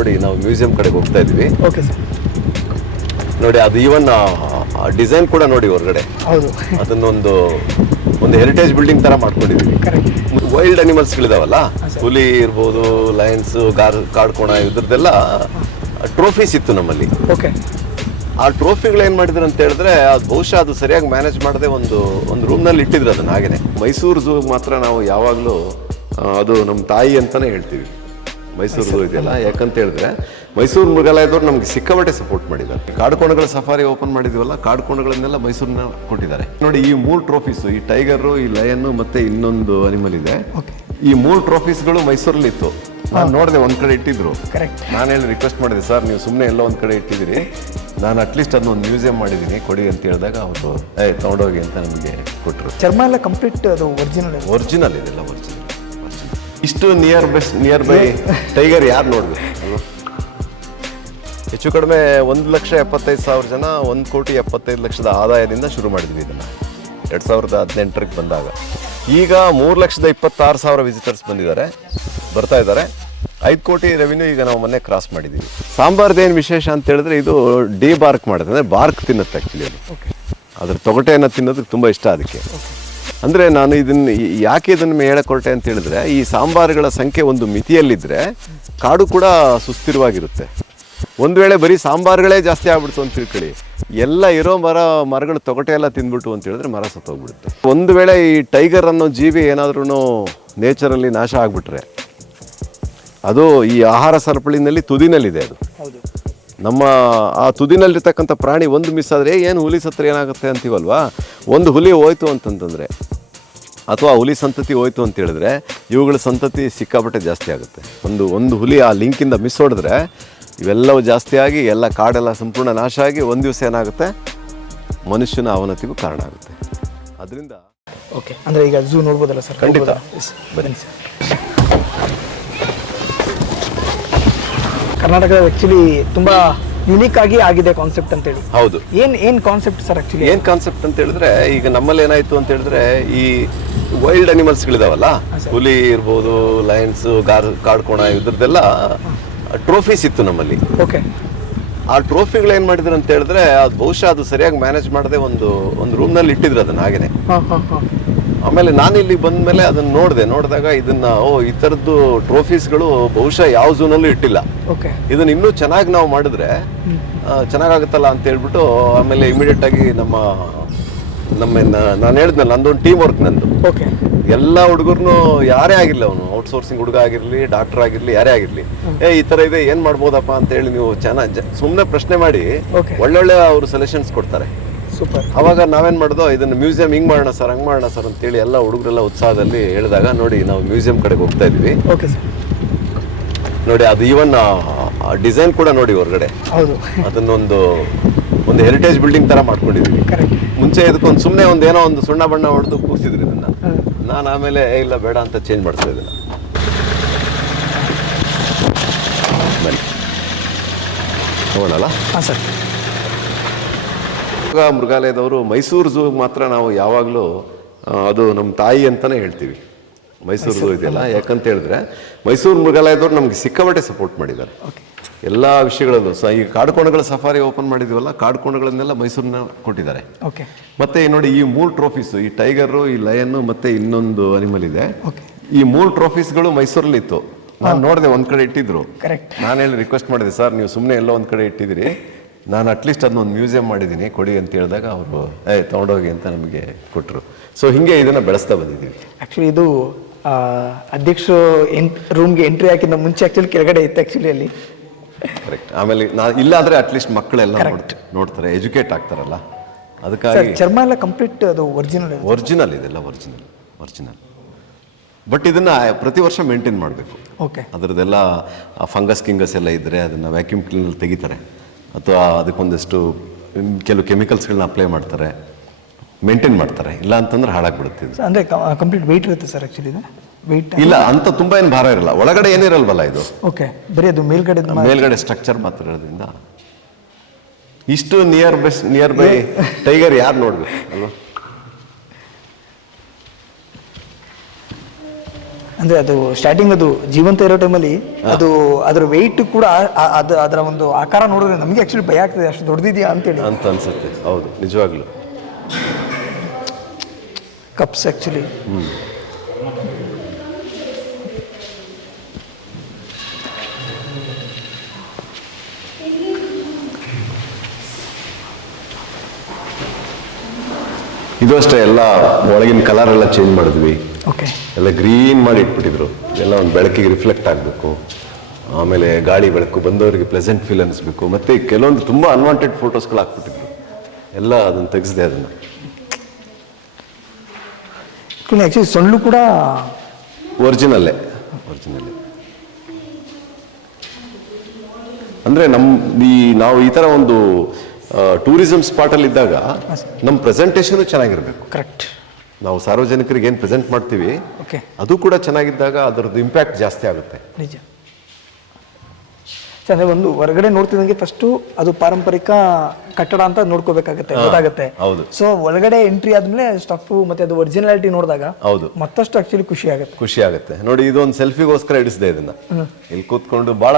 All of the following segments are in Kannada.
ನೋಡಿ ನಾವು ಮ್ಯೂಸಿಯಂ ಕಡೆಗೆ ಹೋಗ್ತಾ ಇದೀವಿ ಓಕೆ ಸರ್ ನೋಡಿ ಅದು ಈವನ್ ಡಿಸೈನ್ ಕೂಡ ನೋಡಿ ಹೊರಗಡೆ. ಹೌದು. ಅದನ್ನೊಂದು ಒಂದು ಹೆರಿಟೇಜ್ ಬಿಲ್ಡಿಂಗ್ ತರ ಮಾಡ್ಕೊಂಡಿದ್ವಿ ವೈಲ್ಡ್ ಅನಿಮಲ್ಸ್ಗಳಿದಾವಲ್ಲ ಹುಲಿ ಇರ್ಬೋದು ಲಯನ್ಸ್ ಕಾಡ್ಕೋಣ ಇದ್ರದ್ದೆಲ್ಲ ಟ್ರೋಫೀಸ್ ಇತ್ತು ನಮ್ಮಲ್ಲಿ. ಓಕೆ ಆ ಟ್ರೋಫಿಗಳು ಏನ್ ಮಾಡಿದ್ರು ಅಂತ ಹೇಳಿದ್ರೆ ಅದು ಬಹುಶಃ ಅದು ಸರಿಯಾಗಿ ಮ್ಯಾನೇಜ್ ಮಾಡದೆ ಒಂದು ಒಂದು ರೂಮ್ನಲ್ಲಿ ಇಟ್ಟಿದ್ರು ಅದನ್ನ ಹಾಗೆಯೇ ಮೈಸೂರು ಝೂ ಮಾತ್ರ ನಾವು ಯಾವಾಗಲೂ ಅದು ನಮ್ಮ ತಾಯಿ ಅಂತಾನೆ ಹೇಳ್ತೀವಿ. ಮೈಸೂರು ಇದೆಯಲ್ಲ? ಯಾಕಂತ ಹೇಳಿದ್ರೆ ಮೈಸೂರು ಮೃಗಾಲಯದವ್ರು ನಮ್ಗೆ ಸಿಕ್ಕಾಪಟ್ಟೆ ಸಪೋರ್ಟ್ ಮಾಡಿದ್ದಾರೆ. ಕಾಡುಕೋಣಗಳ ಸಫಾರಿ ಓಪನ್ ಮಾಡಿದ್ವಲ್ಲ ಕಾಡುಕೋಣಗಳನ್ನೆಲ್ಲ ಮೈಸೂರಿನ ಕೊಟ್ಟಿದ್ದಾರೆ. ನೋಡಿ ಈ ಮೂರು ಟ್ರೋಫೀಸ್ ಈ ಟೈಗರು ಈ ಲಯನ್ ಮತ್ತೆ ಇನ್ನೊಂದು ಅನಿಮಲ್ ಇದೆ. ಓಕೆ ಈ ಮೂರು ಟ್ರೋಫೀಸ್ಗಳು ಮೈಸೂರಲ್ಲಿ ಇತ್ತು. ನಾನು ನೋಡಿದೆ ಒಂದ್ ಕಡೆ ಇಟ್ಟಿದ್ರು. ಕರೆಕ್ಟ್ ನಾನು ಹೇಳಿ ರಿಕ್ವೆಸ್ಟ್ ಮಾಡಿದೆ ಸರ್ ನೀವು ಸುಮ್ಮನೆ ಎಲ್ಲ ಒಂದ್ ಕಡೆ ಇಟ್ಟಿದ್ದೀರಿ. ನಾನು ಅಟ್ಲೀಸ್ಟ್ ಅದನ್ನ ಒಂದು ಮ್ಯೂಸಿಯಂ ಮಾಡಿದ್ದೀನಿ. ಕೊಡಿ ಅಂತ ಹೇಳಿದಾಗ ಅವರು ಏ ತೊಗೊಂಡೋಗಿ ಅಂತ ನಮಗೆ ಕೊಟ್ಟರು ಚರ್ಮ ಎಲ್ಲ ಕಂಪ್ಲೀಟ್ ಅದು ಒರಿಜಿನಲ್ ಒರಿಜಿನಲ್ ಇದೆಲ್ಲ ಒರಿಜಿನಲ್ ಇಷ್ಟು near best nearby tiger ಯಾರು ನೋಡಬೇಕು ಹೆಚ್ಚು ಕಡಿಮೆ ಒಂದು ಲಕ್ಷ ಎಪ್ಪತ್ತೈದು ಸಾವಿರ ಜನ ಒಂದು ಕೋಟಿ ಎಪ್ಪತ್ತೈದು ಲಕ್ಷದ ಆದಾಯದಿಂದ ಶುರು ಮಾಡಿದ್ವಿ ಇದನ್ನು. ಎರಡು ಸಾವಿರದ ಹದಿನೆಂಟರಿಗೆ ಬಂದಾಗ. ಈಗ ಮೂರು ಲಕ್ಷದ ಇಪ್ಪತ್ತಾರು ಸಾವಿರ ವಿಸಿಟರ್ಸ್ ಬಂದಿದ್ದಾರೆ ಬರ್ತಾ ಇದ್ದಾರೆ. ಐದು ಕೋಟಿ ರೆವಿನ್ಯೂ ಈಗ ನಾವು ಮೊನ್ನೆ ಕ್ರಾಸ್ ಮಾಡಿದ್ದೀವಿ ಸಾಂಬಾರ್ದೇನು ವಿಶೇಷ ಅಂತ ಹೇಳಿದ್ರೆ ಇದು ಡಿ ಬಾರ್ಕ್ ಮಾಡುತ್ತೆ ಅಂದರೆ ಬಾರ್ಕ್ ತಿನ್ನುತ್ತೆ ಆ್ಯಕ್ಚುಲಿ ಅದು. ಓಕೆ ಅದ್ರ ತೊಗಟೆಯನ್ನು ತಿನ್ನೋದಕ್ಕೆ ತುಂಬ ಇಷ್ಟ ಅದಕ್ಕೆ. ಅಂದರೆ ನಾನು ಇದನ್ನು ಯಾಕೆ ಇದನ್ನು ಹೇಳಕೊರಟೆ ಅಂತ ಹೇಳಿದ್ರೆ, ಈ ಸಾಂಬಾರುಗಳ ಸಂಖ್ಯೆ ಒಂದು ಮಿತಿಯಲ್ಲಿದ್ದರೆ ಕಾಡು ಕೂಡ ಸುಸ್ಥಿರವಾಗಿರುತ್ತೆ. ಒಂದು ವೇಳೆ ಬರೀ ಸಾಂಬಾರುಗಳೇ ಜಾಸ್ತಿ ಆಗ್ಬಿಡ್ತು ಅಂತ ತಿಳ್ಕೊಳ್ಳಿ. ಎಲ್ಲ ಇರೋ ಮರ, ಮರಗಳು ತೊಗಟೆ ಎಲ್ಲ ತಿಂದ್ಬಿಟ್ಟು ಅಂತ ಹೇಳಿದ್ರೆ ಮರ ಸತ್ತೋಗ್ಬಿಡುತ್ತೆ. ಒಂದು ವೇಳೆ ಈ ಟೈಗರ್ ಅನ್ನೋ ಜೀವಿ ಏನಾದ್ರೂ ನೇಚರಲ್ಲಿ ನಾಶ ಆಗಿಬಿಟ್ರೆ, ಅದು ಈ ಆಹಾರ ಸರಪಳಿನಲ್ಲಿ ತುದಿನಲ್ಲಿದೆ ಅದು. ಹೌದು. ನಮ್ಮ ಆ ತುದಿನಲ್ಲಿರ್ತಕ್ಕಂಥ ಪ್ರಾಣಿ ಒಂದು ಮಿಸ್ ಆದರೆ ಏನು ಹುಲಿ ಸತ್ರ ಏನಾಗುತ್ತೆ ಅಂತೀವಲ್ವಾ? ಒಂದು ಹುಲಿ ಹೋಯ್ತು ಅಂತಂತಂದರೆ ಅಥವಾ ಹುಲಿ ಸಂತತಿ ಹೋಯ್ತು ಅಂತ ಹೇಳಿದ್ರೆ ಇವುಗಳ ಸಂತತಿ ಸಿಕ್ಕಾಪಟ್ಟೆ ಜಾಸ್ತಿ ಆಗುತ್ತೆ. ಒಂದು ಒಂದು ಹುಲಿ ಆ ಲಿಂಕಿಂದ ಮಿಸ್ ಹೊಡೆದ್ರೆ ಇವೆಲ್ಲವೂ ಜಾಸ್ತಿ ಆಗಿ ಎಲ್ಲ ಕಾಡೆಲ್ಲ ಸಂಪೂರ್ಣ ನಾಶ ಆಗಿ ಒಂದು ದಿವಸ ಏನಾಗುತ್ತೆ? ಮನುಷ್ಯನ ಅವನತಿಗೂ ಕಾರಣ ಆಗುತ್ತೆ. ಅದರಿಂದ ಓಕೆ ಅಂದರೆ ಈಗ ಝೂ ನೋಡ್ಬೋದಲ್ಲ ಸರ್ ಖಂಡಿತ. ಬನ್ನಿ. ಸರ್ ಕರ್ನಾಟಕದ ಆಕ್ಚುಲಿ ತುಂಬಾ ಯುನೀಕ್ ಆಗಿ ಆಗಿದೆ ಕಾನ್ಸೆಪ್ಟ್ ಅಂತ ಹೇಳಿ ಹೌದು. ಏನು ಏನು ಕಾನ್ಸೆಪ್ಟ್ ಸರ್ ಆಕ್ಚುಲಿ ಏನ್ ಕಾನ್ಸೆಪ್ಟ್ ಅಂತ ಹೇಳಿದ್ರೆ ಈಗ ನಮ್ಮಲ್ಲಿ ಏನಾಯ್ತು ಅಂತ ಹೇಳಿದ್ರೆ ಈ ವೈಲ್ಡ್ ಅನಿಮಲ್ಸ್ಗಳಿದಾವಲ್ಲ ಹುಲಿ ಇರ್ಬೋದು ಲಯನ್ಸ್ ಗಾರ್ ಕಾಡ್ಕೋಣ ಇದ್ರದ್ದೆಲ್ಲ ಟ್ರೋಫೀಸ್ ಇತ್ತು ನಮ್ಮಲ್ಲಿ. ಓಕೆ ಆ ಟ್ರೋಫಿಗಳು ಏನ್ ಮಾಡಿದ್ರು ಅಂತ ಹೇಳಿದ್ರೆ ಅದು ಬಹುಶಃ ಅದು ಸರಿಯಾಗಿ ಮ್ಯಾನೇಜ್ ಮಾಡದೆ ಒಂದು ಒಂದು ರೂಮ್ನಲ್ಲಿ ಇಟ್ಟಿದ್ರು ಅದನ್ನ ಹಾಗೇನೆ. ಹಾಂ ಹಾಂ ಹಾಂ. ಆಮೇಲೆ ನಾನು ಇಲ್ಲಿ ಬಂದ್ಮೇಲೆ ಅದನ್ನ ನೋಡಿದೆ. ನೋಡಿದಾಗ ಇದನ್ನ ಓ ಈ ಥರದ್ದು ಟ್ರೋಫೀಸ್ಗಳು ಬಹುಶಃ ಯಾವ ಝೂನಲ್ಲೂ ಇಟ್ಟಿಲ್ಲ. ಓಕೆ ಇದನ್ನ ಇನ್ನೂ ಚೆನ್ನಾಗಿ ನಾವು ಮಾಡಿದ್ರೆ ಚೆನ್ನಾಗಾಗುತ್ತಲ್ಲ ಅಂತ ಹೇಳ್ಬಿಟ್ಟು ಆಮೇಲೆ ಇಮಿಡಿಯೇಟ್ ಆಗಿ ನಮ್ಮ ನಮ್ಮ ನಾನು ಹೇಳಿದ್ನಲ್ಲ ನಂದೊಂದು ಟೀಮ್ ವರ್ಕ್ ನಂದು. ಓಕೆ ಎಲ್ಲ ಹುಡುಗರ್ನು ಯಾರೇ ಆಗಿರಲಿ ಅವನು ಔಟ್ಸೋರ್ಸಿಂಗ್ ಹುಡುಗ ಆಗಿರಲಿ ಡಾಕ್ಟರ್ ಆಗಿರಲಿ ಯಾರೇ ಆಗಿರಲಿ ಏ ಈ ತರ ಇದೆ ಏನು ಮಾಡ್ಬೋದಪ್ಪ ಅಂತ ಹೇಳಿ ನೀವು ಚೆನ್ನಾಗಿ ಸುಮ್ಮನೆ ಪ್ರಶ್ನೆ ಮಾಡಿ. ಒಳ್ಳೊಳ್ಳೆ ಅವರು ಸೊಲ್ಯೂಷನ್ಸ್ ಕೊಡ್ತಾರೆ. ಸೂಪರ್ ಅವಾಗ ನಾವೇನು ಮಾಡೋದು ಇದನ್ನ ಮ್ಯೂಸಿಯಂ ಹಿಂಗ್ ಮಾಡೋಣ ಸರ್ ಹಂಗೆ ಮಾಡೋಣ ಸರ್ ಅಂತೇಳಿ ಎಲ್ಲ ಹುಡುಗರೆಲ್ಲ ಉತ್ಸಾಹದಲ್ಲಿ ಹೇಳಿದಾಗ ನೋಡಿ ನಾವು ಮ್ಯೂಸಿಯಂ ಕಡೆಗೆ ಹೋಗ್ತಾ ಇದ್ವಿ. ಓಕೆ ಸರ್ ನೋಡಿ ಅದು ಈವನ್ ಡಿಸೈನ್ ಕೂಡ ನೋಡಿ ಹೊರಗಡೆ. ಹೌದು. ಅದನ್ನೊಂದು ಒಂದು ಹೆರಿಟೇಜ್ ಬಿಲ್ಡಿಂಗ್ ತರ ಮಾಡ್ಕೊಂಡಿದ್ವಿ. ಕರೆಕ್ಟ್ ಮುಂಚೆ ಇದಕ್ಕೊಂದು ಸುಮ್ಮನೆ ಒಂದು ಏನೋ ಒಂದು ಸುಣ್ಣ ಬಣ್ಣ ಹೊಡೆದು ಕೂಸಿದ್ರಿ ಇದನ್ನ. ನಾನು ಆಮೇಲೆ ಏ, ಇಲ್ಲ ಬೇಡ ಅಂತ ಚೇಂಜ್ ಮಾಡಿಸ್ತಾ ಇದ್ದೀನಿ ಹೋಗೋಣಲ್ಲ? ಹಾಂ ಸರ್ ಮೃಗಾಲಯದವರು ಮೈಸೂರು ಝೂ ಮಾತ್ರ ನಾವು ಯಾವಾಗಲೂ ಅದು ನಮ್ಮ ತಾಯಿ ಅಂತಾನೆ ಹೇಳ್ತೀವಿ. ಮೈಸೂರು ಝೂ ಇದೆಯಲ್ಲ ಯಾಕಂತ ಹೇಳಿದ್ರೆ ಮೈಸೂರು ಮೃಗಾಲಯದವ್ರು ನಮಗೆ ಸಿಕ್ಕಾಪಟ್ಟೆ ಸಪೋರ್ಟ್ ಮಾಡಿದ್ದಾರೆ. ಎಲ್ಲ ವಿಷಯಗಳಲ್ಲೂ ಸಹ ಈ ಕಾಡ್ಕೋಣಗಳ ಸಫಾರಿ ಓಪನ್ ಮಾಡಿದೀವಲ್ಲ ಕಾಡ್ಕೋಣಗಳನ್ನೆಲ್ಲ ಮೈಸೂರಿನ ಕೊಟ್ಟಿದ್ದಾರೆ. ಓಕೆ ಮತ್ತೆ ನೋಡಿ ಈ ಮೂರು ಟ್ರೋಫೀಸ್ ಈ ಟೈಗರು ಈ ಲಯನ್ ಮತ್ತೆ ಇನ್ನೊಂದು ಅನಿಮಲ್ ಇದೆ. ಈ ಮೂರು ಟ್ರೋಫೀಸ್ಗಳು ಮೈಸೂರಲ್ಲಿ ಇತ್ತು. ನಾನು ನೋಡಿದೆ ಒಂದ್ ಕಡೆ ಇಟ್ಟಿದ್ರು. ಕರೆಕ್ಟ್ ನಾನು ಹೇಳಿ ರಿಕ್ವೆಸ್ಟ್ ಮಾಡಿದೆ ಸರ್ ನೀವು ಸುಮ್ಮನೆ ಎಲ್ಲ ಒಂದ್ ಕಡೆ ಇಟ್ಟಿದ್ದೀರಿ. ನಾನು ಅಟ್ಲೀಸ್ಟ್ ಅದನ್ನ ಒಂದು ಮ್ಯೂಸಿಯಂ ಮಾಡಿದ್ದೀನಿ ಕೊಡಿ ಅಂತ ಹೇಳಿದಾಗ ಅವರು ಏ ತೊಗೊಂಡೋಗಿ ಅಂತ ನಮಗೆ ಕೊಟ್ಟರು ಸೊ ಹಿಂಗೆ ಇದನ್ನ ಬೆಳೆಸ್ತಾ ಬಂದಿದ್ದೀವಿ. ಆ್ಯಕ್ಚುಲಿ ಇದು ಅಧ್ಯಕ್ಷರು ಎನ್ ರೂಮ್ಗೆ ಎಂಟ್ರಿ ಹಾಕಿದ ಮುಂಚೆ ಆ್ಯಕ್ಚುಲಿ ಕೆಳಗಡೆ ಇತ್ತು ಆ್ಯಕ್ಚುಲಿ ಅಲ್ಲಿ. ಕರೆಕ್ಟ್ ಆಮೇಲೆ ನಾ ಇಲ್ಲಾಂದ್ರೆ ಅಟ್ಲೀಸ್ಟ್ ಮಕ್ಕಳೆಲ್ಲ ನೋಡ್ತಾರೆ ನೋಡ್ತಾರೆ ಎಜುಕೇಟ್ ಆಗ್ತಾರಲ್ಲ. ಅದಕ್ಕಾಗಿ ಚರ್ಮ ಎಲ್ಲ ಕಂಪ್ಲೀಟ್ ಅದು ಒರಿಜಿನಲ್ ಒರಿಜಿನಲ್ ಇದೆಲ್ಲ ಒರಿಜಿನಲ್ ಒರಿಜಿನಲ್ ಬಟ್ ಇದನ್ನ ಪ್ರತಿ ವರ್ಷ ಮೇಂಟೈನ್ ಮಾಡಬೇಕು. ಓಕೆ ಅದರದ್ದೆಲ್ಲ ಫಂಗಸ್ ಕಿಂಗಸ್ ಎಲ್ಲ ಇದ್ದರೆ ಅದನ್ನು ವ್ಯಾಕ್ಯೂಮ್ ಕ್ಲೀನಲ್ಲಿ ತೆಗಿತಾರೆ. ಅಥವಾ ಅದಕ್ಕೊಂದಿಷ್ಟು ಕೆಲವು ಕೆಮಿಕಲ್ಸ್ಗಳನ್ನ ಅಪ್ಲೈ ಮಾಡ್ತಾರೆ ಮೇಂಟೈನ್ ಮಾಡ್ತಾರೆ ಇಲ್ಲ ಅಂತಂದ್ರೆ ಹಾಳಾಗ್ಬಿಡುತ್ತೆ ಇದು. ಅಂದರೆ ಕಂಪ್ಲೀಟ್ ವೆಯ್ಟ್ ಇರುತ್ತೆ ಸರ್ ಆ್ಯಕ್ಚುಲಿ ಇದು? ವೆಯ್ಟ್ ಇಲ್ಲ ಅಂತ ತುಂಬ ಏನು ಭಾರ ಇರಲ್ಲ. ಒಳಗಡೆ ಏನಿರಲ್ವಲ್ಲ ಇದು? ಓಕೆ ಬರೀ ಅದು ಮೇಲ್ಗಡೆ ಮೇಲ್ಗಡೆ ಸ್ಟ್ರಕ್ಚರ್ ಮಾತ್ರ ಇರೋದ್ರಿಂದ. ಇಷ್ಟು nearby nearby tiger ಯಾರು ನೋಡ್ಬೇಕು ಅಲ್ವಾ? ಅಂದ್ರೆ ಅದು ಸ್ಟಾರ್ಟಿಂಗ್ ಅದು ಜೀವಂತ ಇರೋ ಟೈಮಲ್ಲಿ ಅದು ಅದರ ವೆಯ್ಟ್ ಕೂಡ ಆ- ಅದು ಅದರ ಒಂದು ಆಕಾರ ನೋಡಿದ್ರೆ ನಮಗೆ ಆಕ್ಚುಲಿ ಭಯ ಆಗ್ತದೆ ಅಷ್ಟು ದೊಡ್ಡದಿದೆಯಾ ಅಂತೇಳಿ. ಅಂತ ಅನ್ಸುತ್ತೆ. ಹೌದು ನಿಜವಾಗ್ಲೂ. ಕಪ್ಸ್ ಆಕ್ಚುಲಿ ಇದು ಅಷ್ಟೇ ಎಲ್ಲ ಒಳಗಿನ ಕಲರ್ ಎಲ್ಲ ಚೇಂಜ್ ಮಾಡಿದ್ವಿ. ಓಕೆ ಎಲ್ಲ ಗ್ರೀನ್ ಮಾಡಿ ಇಟ್ಬಿಟ್ಟಿದ್ರು. ಎಲ್ಲ ಒಂದು ಬೆಳಕಿಗೆ ರಿಫ್ಲೆಕ್ಟ್ ಆಗಬೇಕು. ಆಮೇಲೆ ಗಾಳಿ ಬೆಳಕು ಬಂದವರಿಗೆ ಪ್ಲೆಸೆಂಟ್ ಫೀಲ್ ಅನಿಸ್ಬೇಕು. ಮತ್ತೆ ಕೆಲವೊಂದು ತುಂಬ ಅನ್ವಾಂಟೆಡ್ ಫೋಟೋಸ್ಗಳು ಹಾಕ್ಬಿಟ್ಟಿದ್ರು. ಎಲ್ಲ ಅದನ್ನು ತೆಗೆಸಿದೆ ಅದನ್ನು. ಆ್ಯಕ್ಚುಲಿ ಸೊಳ್ಳು ಕೂಡ ಒರಿಜಿನಲ್ಲೇ ಒರಿಜಿನಲ್ಲೇ ಅಂದರೆ ನಮ್ಮ ಈ ನಾವು ಈ ಥರ ಒಂದು ಟೂರಿಸಂ ಸ್ಪಾಟಲ್ಲಿ ಇದ್ದಾಗ ನಮ್ಮ ಪ್ರೆಸೆಂಟೇಷನು ಚೆನ್ನಾಗಿರಬೇಕು. ಕರೆಕ್ಟ್ ನಾವು ಸಾರ್ವಜನಿಕರಿಗೆ ಏನು ಪ್ರೆಸೆಂಟ್ ಮಾಡ್ತೀವಿ ಓಕೆ ಅದು ಕೂಡ ಚೆನ್ನಾಗಿದ್ದಾಗ ಅದರದ್ದು ಇಂಪ್ಯಾಕ್ಟ್ ಜಾಸ್ತಿ ಆಗುತ್ತೆ. ನಿಜ. ಅಂದರೆ ಒಂದು ಹೊರಗಡೆ ನೋಡ್ತಿದ್ದಂಗೆ ಫಸ್ಟು ಅದು ಪಾರಂಪರಿಕ ಕಟ್ಟಡ ಅಂತ ನೋಡ್ಕೋಬೇಕಾಗತ್ತೆ ಗೊತ್ತಾಗುತ್ತೆ. ಹೌದು. ಸೊ ಒಳಗಡೆ ಎಂಟ್ರಿ ಆದ್ಮೇಲೆ ಸ್ಟಫ್ ಮತ್ತೆ ಅದು ಒರಿಜಿನಾಲಿಟಿ ನೋಡಿದಾಗ ಹೌದು. ಮತ್ತಷ್ಟು ಆಕ್ಚುಲಿ ಖುಷಿ ಆಗುತ್ತೆ. ಖುಷಿ ಆಗುತ್ತೆ. ನೋಡಿ ಇದೊಂದು ಸೆಲ್ಫಿಗೋಸ್ಕರ ಇಡಿಸಿದೆ ಇದನ್ನ. ಇಲ್ಲಿ ಕೂತ್ಕೊಂಡು ಬಹಳ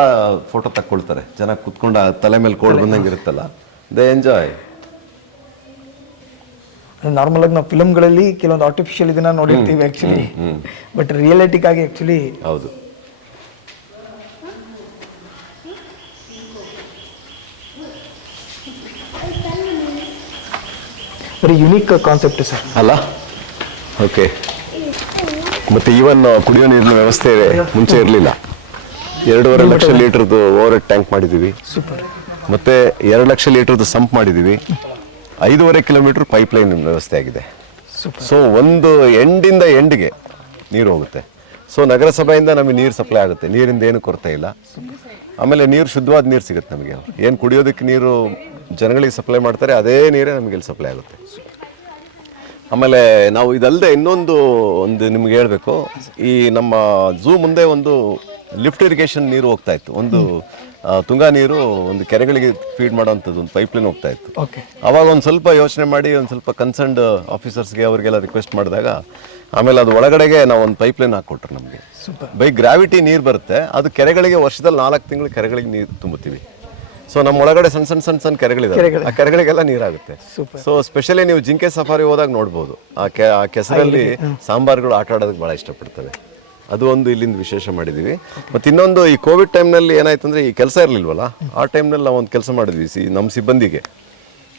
ಫೋಟೋ ತಕ್ಕೊಳ್ತಾರೆ. ಜನ ಕೂತ್ಕೊಂಡು ತಲೆ ಮೇಲೆ ಕೋಳ್ ಬಂದಂಗೆ ಇರುತ್ತಲ್ಲ. ದೇ ಎಂಜಾಯ್ ನಾರ್ಮಲ್ ಆಗಿ ನಾವು ಫಿಲಮ್ಗಳಲ್ಲಿ ಕೆಲವೊಂದು ಆರ್ಟಿಫಿಷಿಯಲ್ ಇದನ್ನ ನೋಡಿರ್ತೀವಿ ಆಕ್ಚುಲಿ ಬಟ್ ರಿಯಲಿಟಿಕ್ ಆಗಿ ಆಕ್ಚುಲಿ ಹೌದು. ವೆರಿ ಯುನೀಕ್ ಕಾನ್ಸೆಪ್ಟ್ ಸರ್ ಅಲ್ಲ? ಓಕೆ ಮತ್ತೆ ಈವನ್ ಕುಡಿಯೋ ನೀರಿನ ವ್ಯವಸ್ಥೆ ಮುಂಚೆ ಇರಲಿಲ್ಲ. ಎರಡೂವರೆ ಲಕ್ಷ ಲೀಟರ್ದು ಓವರ್ ಟ್ಯಾಂಕ್ ಮಾಡಿದ್ದೀವಿ. ಸೂಪರ್ ಮತ್ತೆ ಎರಡು ಲಕ್ಷ ಲೀಟ್ರದ್ದು ಸಂಪ್ ಮಾಡಿದ್ದೀವಿ. ಐದೂವರೆ ಕಿಲೋಮೀಟರ್ ಪೈಪ್ ಲೈನ್ ವ್ಯವಸ್ಥೆ ಆಗಿದೆ. ಸೊ ಒಂದು ಎಂಡಿಂದ ಎಂಡ್ಗೆ ನೀರು ಹೋಗುತ್ತೆ. ಸೊ ನಗರಸಭೆಯಿಂದ ನಮಗೆ ನೀರು ಸಪ್ಲೈ ಆಗುತ್ತೆ. ನೀರಿಂದ ಏನು ಕೊರತೆ ಇಲ್ಲ. ಆಮೇಲೆ ನೀರು ಶುದ್ಧವಾದ ನೀರು ಸಿಗುತ್ತೆ ನಮಗೆ. ಏನು ಕುಡಿಯೋದಕ್ಕೆ ನೀರು ಜನಗಳಿಗೆ ಸಪ್ಲೈ ಮಾಡ್ತಾರೆ ಅದೇ ನೀರೇ ನಮಗೆ ಇಲ್ಲಿ ಸಪ್ಲೈ ಆಗುತ್ತೆ. ಆಮೇಲೆ ನಾವು ಇದಲ್ಲದೆ ಇನ್ನೊಂದು ಒಂದು ನಿಮ್ಗೆ ಹೇಳಬೇಕು. ಈ ನಮ್ಮ ಝೂ ಮುಂದೆ ಒಂದು ಲಿಫ್ಟ್ ಇರಿಗೇಷನ್ ನೀರು ಹೋಗ್ತಾ ಇತ್ತು. ಒಂದು ತುಂಗಾ ನೀರು ಒಂದು ಕೆರೆಗಳಿಗೆ ಫೀಡ್ ಮಾಡುವಂಥದ್ದು ಒಂದು ಪೈಪ್ಲೈನ್ ಹೋಗ್ತಾ ಇತ್ತು. ಓಕೆ ಅವಾಗ ಒಂದು ಸ್ವಲ್ಪ ಯೋಚನೆ ಮಾಡಿ ಒಂದು ಸ್ವಲ್ಪ ಕನ್ಸರ್ನ್ಡ್ ಆಫೀಸರ್ಸ್ಗೆ ಅವರಿಗೆಲ್ಲ ರಿಕ್ವೆಸ್ಟ್ ಮಾಡಿದಾಗ ಆಮೇಲೆ ಅದು ಒಳಗಡೆಗೆ ನಾವು ಒಂದು ಪೈಪ್ಲೈನ್ ಹಾಕ್ಕೊಟ್ರು ನಮಗೆ. ಬೈ ಗ್ರಾವಿಟಿ ನೀರು ಬರುತ್ತೆ ಅದು ಕೆರೆಗಳಿಗೆ ವರ್ಷದಲ್ಲಿ ನಾಲ್ಕು ತಿಂಗಳು ಕೆರೆಗಳಿಗೆ ನೀರು ತುಂಬುತ್ತೀವಿ. ಸೊ ನಮ್ಮ ಒಳಗಡೆ ಸಣ್ಣ ಸಣ್ಣ ಸಣ್ಣ ಸಣ್ಣ ಕೆರೆಗಳಿದಾವೆ. ಆ ಕೆರೆಗಳಿಗೆಲ್ಲ ನೀರಾಗುತ್ತೆ. ಸೊ ಸ್ಪೆಷಲಿ ನೀವು ಜಿಂಕೆ ಸಫಾರಿ ಹೋದಾಗ ನೋಡ್ಬೋದು. ಆ ಕೆ ಆ ಕೆಸರಲ್ಲಿ ಸಾಂಬಾರ್ಗಳು ಆಟ ಆಡೋದಕ್ಕೆ ಭಾಳ ಇಷ್ಟಪಡ್ತವೆ. ಅದು ಒಂದು ಇಲ್ಲಿಂದ ವಿಶೇಷ ಮಾಡಿದ್ದೀವಿ ಮತ್ತು ಇನ್ನೊಂದು ಈ ಕೋವಿಡ್ ಟೈಮ್ನಲ್ಲಿ ಏನಾಯ್ತು ಅಂದರೆ ಈ ಕೆಲಸ ಇರಲಿಲ್ವಲ್ಲ? ಆ ಟೈಮ್ನಲ್ಲಿ ನಾವು ಒಂದು ಕೆಲಸ ಮಾಡಿದ್ವಿ ಸಿ ನಮ್ಮ ಸಿಬ್ಬಂದಿಗೆ.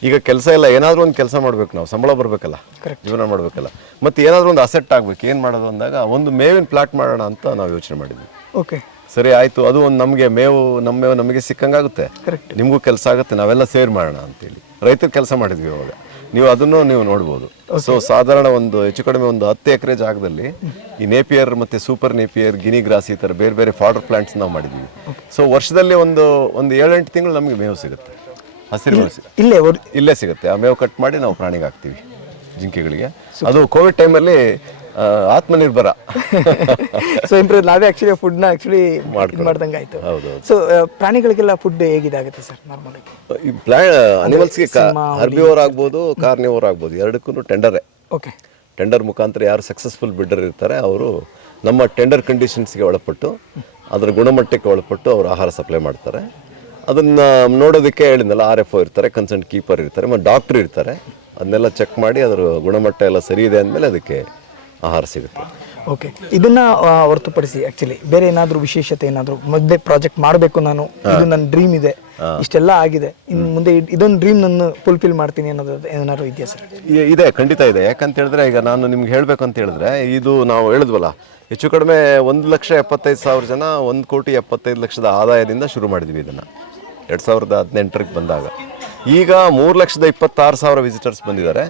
ಈಗ ಕೆಲಸ ಇಲ್ಲ ಏನಾದರೂ ಒಂದು ಕೆಲಸ ಮಾಡಬೇಕು ನಾವು. ಸಂಬಳ ಬರಬೇಕಲ್ಲ? ಜೀವನ ಮಾಡಬೇಕಲ್ಲ. ಮತ್ತು ಏನಾದರೂ ಒಂದು ಅಸೆಟ್ ಆಗಬೇಕು. ಏನು ಮಾಡೋದು ಅಂದಾಗ ಒಂದು ಮೇವಿನ ಪ್ಲಾಟ್ ಮಾಡೋಣ ಅಂತ ನಾವು ಯೋಚನೆ ಮಾಡಿದ್ವಿ. ಓಕೆ ಸರಿ ಆಯಿತು. ಅದು ಒಂದು ನಮಗೆ ಮೇವು ನಮ್ಮ ಮೇವು ನಮಗೆ ಸಿಕ್ಕಂಗಾಗುತ್ತೆ. ಕರೆಕ್ಟ್ ನಿಮಗೂ ಕೆಲಸ ಆಗುತ್ತೆ ನಾವೆಲ್ಲ ಸೇರ್ ಮಾಡೋಣ ಅಂತೇಳಿ. ರೈತರು ಕೆಲಸ ಮಾಡಿದ್ವಿ ಅವಾಗ ನೀವು ಅದನ್ನು ನೀವು ನೋಡ್ಬೋದು. ಸೊ ಸಾಧಾರಣ ಒಂದು ಹೆಚ್ಚು ಕಡಿಮೆ ಒಂದು ಹತ್ತು ಎಕರೆ ಜಾಗದಲ್ಲಿ ಈ ನೇಪಿಯರ್ ಮತ್ತು ಸೂಪರ್ ನೇಪಿಯರ್ ಗಿನಿ ಗ್ರಾಸ್ ಈ ಥರ ಬೇರೆ ಬೇರೆ ಫಾಡರ್ ಪ್ಲಾಂಟ್ಸ್ ನಾವು ಮಾಡಿದ್ದೀವಿ. ಸೊ ವರ್ಷದಲ್ಲಿ ಒಂದು ಒಂದು ಏಳೆಂಟು ತಿಂಗಳು ನಮಗೆ ಮೇವು ಸಿಗುತ್ತೆ. ಹಸಿರು ಮೇವು ಇಲ್ಲೇ ಇಲ್ಲೇ ಸಿಗುತ್ತೆ. ಆ ಮೇವು ಕಟ್ ಮಾಡಿ ನಾವು ಪ್ರಾಣಿಗೆ ಹಾಕ್ತೀವಿ ಜಿಂಕೆಗಳಿಗೆ. ಅದು ಕೋವಿಡ್ ಟೈಮಲ್ಲಿ ಆತ್ಮನಿರ್ಭರ. ಸೊ ಇಂಪ್ರೂವ್ ನಾವೇ ಆಕ್ಚುಲಿ ಫುಡ್ನ ಆಕ್ಚುಲಿ ಇದು ಮಾಡ್ಕೊಳ್ಳೋದು. ಮಾಡ್ದಂಗೆ ಆಯ್ತು ಹೌದು ಸೊ ಪ್ರಾಣಿಗಳಿಗೆಲ್ಲ ಫುಡ್ ಹೇಗಿದಾಗುತ್ತೆ ಸರ್ ನಾರ್ಮಲ್ ಈ ಪ್ಲಾ ಅನಿಮಲ್ಸ್ಗೆ ಹರ್ಬಿವರ್ ಆಗ್ಬೋದು ಕಾರ್ನಿವರ್ ಆಗ್ಬೋದು ಎರಡಕ್ಕೂ ಟೆಂಡರೇ ಓಕೆ ಟೆಂಡರ್ ಮುಖಾಂತರ ಯಾರು ಸಕ್ಸಸ್ಫುಲ್ ಬಿಡ್ಡರ್ ಇರ್ತಾರೆ ಅವರು ನಮ್ಮ ಟೆಂಡರ್ ಕಂಡೀಷನ್ಸ್ಗೆ ಒಳಪಟ್ಟು ಅದರ ಗುಣಮಟ್ಟಕ್ಕೆ ಒಳಪಟ್ಟು ಅವರು ಆಹಾರ ಸಪ್ಲೈ ಮಾಡ್ತಾರೆ. ಅದನ್ನು ನೋಡೋದಕ್ಕೆ ಹೇಳಿದ್ನಲ್ಲ ಆರ್ ಎಫ್ ಒ ಇರ್ತಾರೆ ಕನ್ಸಲ್ಟ್ ಕೀಪರ್ ಇರ್ತಾರೆ ಮತ್ತು ಡಾಕ್ಟ್ರ್ ಇರ್ತಾರೆ. ಅದನ್ನೆಲ್ಲ ಚೆಕ್ ಮಾಡಿ ಅದರ ಗುಣಮಟ್ಟ ಎಲ್ಲ ಸರಿ ಇದೆ ಅಂದಮೇಲೆ ಅದಕ್ಕೆ ಆಹಾರ ಸಿಗುತ್ತೆ. ಓಕೆ. ಇದನ್ನ ಆ, ಹೊರತುಪಡಿಸಿ ಆಕ್ಚುಲಿ ಬೇರೆ ಏನಾದರೂ ವಿಶೇಷತೆ ಏನಾದರೂ ಮಧ್ಯೆ ಪ್ರಾಜೆಕ್ಟ್ ಮಾಡಬೇಕು ನಾನು ಇದು ನನ್ನ ಡ್ರೀಮ್ ಇದೆ ಇಷ್ಟೆಲ್ಲ ಆಗಿದೆ ಇನ್ನು ಮುಂದೆ ಇದ್- ಇದೊಂದು ಡ್ರೀಮ್ ನಾನು ಫುಲ್ಫಿಲ್ ಮಾಡ್ತೀನಿ ಅನ್ನೋದು ಏನಾದ್ರು ಇದೆಯಾ ಸರ್ ಇ- ಇದೆ ಖಂಡಿತ ಇದೆ. ಯಾಕಂತ ಹೇಳಿದ್ರೆ ಈಗ ನಾನು ನಿಮ್ಗೆ ಹೇಳಬೇಕು ಅಂತ ಹೇಳಿದ್ರೆ ಇದು ನಾವು ಹೇಳಿದ್ವಲ್ಲ ಹೆಚ್ಚು ಕಡಿಮೆ ಒಂದು ಲಕ್ಷ ಎಪ್ಪತ್ತೈದು ಸಾವಿರ ಜನ ಒಂದು ಕೋಟಿ ಎಪ್ಪತ್ತೈದು ಲಕ್ಷದ ಆದಾಯದಿಂದ ಶುರು ಮಾಡಿದ್ವಿ ಇದನ್ನು. ಎರಡು ಸಾವಿರದ ಹದಿನೆಂಟರಿಗೆ ಬಂದಾಗ. ಈಗ ಮೂರು ಲಕ್ಷದ ಇಪ್ಪತ್ತಾರು ಸಾವಿರ ವಿಸಿಟರ್ಸ್ ಬಂದಿದ್ದಾರೆ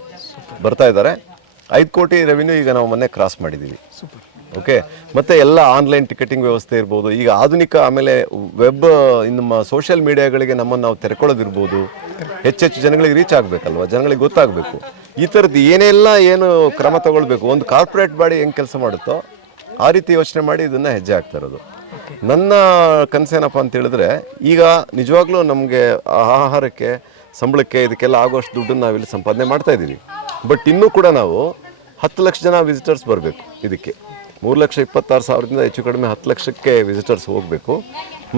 ಬರ್ತಾ ಇದ್ದಾರೆ. ಐದು ಕೋಟಿ ರೆವಿನ್ಯೂ ಈಗ ನಾವು ಮೊನ್ನೆ ಕ್ರಾಸ್ ಮಾಡಿದ್ದೀವಿ. ಓಕೆ ಮತ್ತೆ ಎಲ್ಲ ಆನ್ಲೈನ್ ಟಿಕೆಟಿಂಗ್ ವ್ಯವಸ್ಥೆ ಇರ್ಬೋದು ಈಗ ಆಧುನಿಕ ಆಮೇಲೆ ವೆಬ್ ನಮ್ಮ ಸೋಷಿಯಲ್ ಮೀಡಿಯಾಗಳಿಗೆ ನಮ್ಮನ್ನು ನಾವು ತೆರೆಕೊಳ್ಳೋದಿರ್ಬೋದು. ಹೆಚ್ಚೆಚ್ಚು ಜನಗಳಿಗೆ ರೀಚ್ ಆಗಬೇಕಲ್ವ? ಜನಗಳಿಗೆ ಗೊತ್ತಾಗಬೇಕು. ಈ ಥರದ್ದು ಏನೆಲ್ಲ ಏನು ಕ್ರಮ ತಗೊಳ್ಬೇಕು? ಒಂದು ಕಾರ್ಪೊರೇಟ್ ಬಾಡಿ ಹೆಂಗೆ ಕೆಲಸ ಮಾಡುತ್ತೋ ಆ ರೀತಿ ಯೋಚನೆ ಮಾಡಿ ಇದನ್ನು ಹೆಜ್ಜೆ ಆಗ್ತಾ ಇರೋದು. ನನ್ನ ಕನಸೇನಪ್ಪ ಅಂತ ಹೇಳಿದ್ರೆ ಈಗ ನಿಜವಾಗ್ಲೂ ನಮಗೆ ಆಹಾರಕ್ಕೆ ಸಂಬಳಕ್ಕೆ ಇದಕ್ಕೆಲ್ಲ ಆಗೋಷ್ಟು ದುಡ್ಡನ್ನು ನಾವಿಲ್ಲಿ ಸಂಪಾದನೆ ಮಾಡ್ತಾ ಇದ್ದೀವಿ. ಬಟ್ ಇನ್ನೂ ಕೂಡ ನಾವು ಹತ್ತು ಲಕ್ಷ ಜನ ವಿಸಿಟರ್ಸ್ ಬರಬೇಕು ಇದಕ್ಕೆ. ಮೂರು ಲಕ್ಷ ಇಪ್ಪತ್ತಾರು ಸಾವಿರದಿಂದ ಹೆಚ್ಚು ಕಡಿಮೆ ಹತ್ತು ಲಕ್ಷಕ್ಕೆ ವಿಸಿಟರ್ಸ್ ಹೋಗಬೇಕು.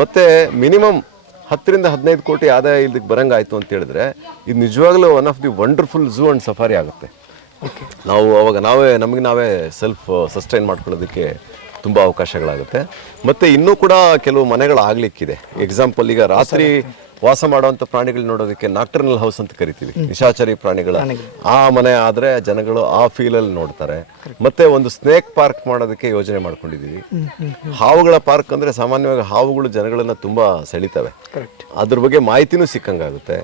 ಮತ್ತು ಮಿನಿಮಮ್ ಹತ್ತರಿಂದ ಹದಿನೈದು ಕೋಟಿ ಆದಾಯ ಇಲ್ಲಿಗೆ ಬರಂಗಾಯಿತು ಅಂತ ಹೇಳಿದ್ರೆ ಇದು ನಿಜವಾಗ್ಲೂ one of the wonderful zoo and safari ಆಗುತ್ತೆ. ನಾವು ಅವಾಗ ನಾವೇ, ನಮಗೆ ನಾವೇ ಸೆಲ್ಫ್ ಸಸ್ಟೈನ್ ಮಾಡ್ಕೊಳ್ಳೋದಕ್ಕೆ ತುಂಬ ಅವಕಾಶಗಳಾಗುತ್ತೆ. ಮತ್ತು ಇನ್ನೂ ಕೂಡ ಕೆಲವು ಮನೆಗಳು ಆಗ್ಲಿಕ್ಕಿದೆ ಎಕ್ಸಾಂಪಲ್ ಈಗ ರಾತ್ರಿ ವಾಸ ಮಾಡುವಂಥ ಪ್ರಾಣಿಗಳು ನೋಡೋದಕ್ಕೆ ನಾಕ್ಟರ್ನಲ್ ಹೌಸ್ ಅಂತ ಕರಿತೀವಿ. ನಿಶಾಚರಿ ಪ್ರಾಣಿಗಳ. ಆ ಮನೆ ಆದರೆ ಜನಗಳು ಆ ಫೀಲಲ್ಲಿ ನೋಡ್ತಾರೆ. ಮತ್ತೆ ಒಂದು ಸ್ನೇಕ್ ಪಾರ್ಕ್ ಮಾಡೋದಕ್ಕೆ ಯೋಜನೆ ಮಾಡ್ಕೊಂಡಿದ್ದೀವಿ ಹಾವುಗಳ ಪಾರ್ಕ್ ಅಂದರೆ ಸಾಮಾನ್ಯವಾಗಿ ಹಾವುಗಳು ಜನಗಳನ್ನ ತುಂಬ ಸೆಳಿತವೆ. ಅದ್ರ ಬಗ್ಗೆ ಮಾಹಿತಿನೂ ಸಿಕ್ಕಂಗಾಗುತ್ತೆ.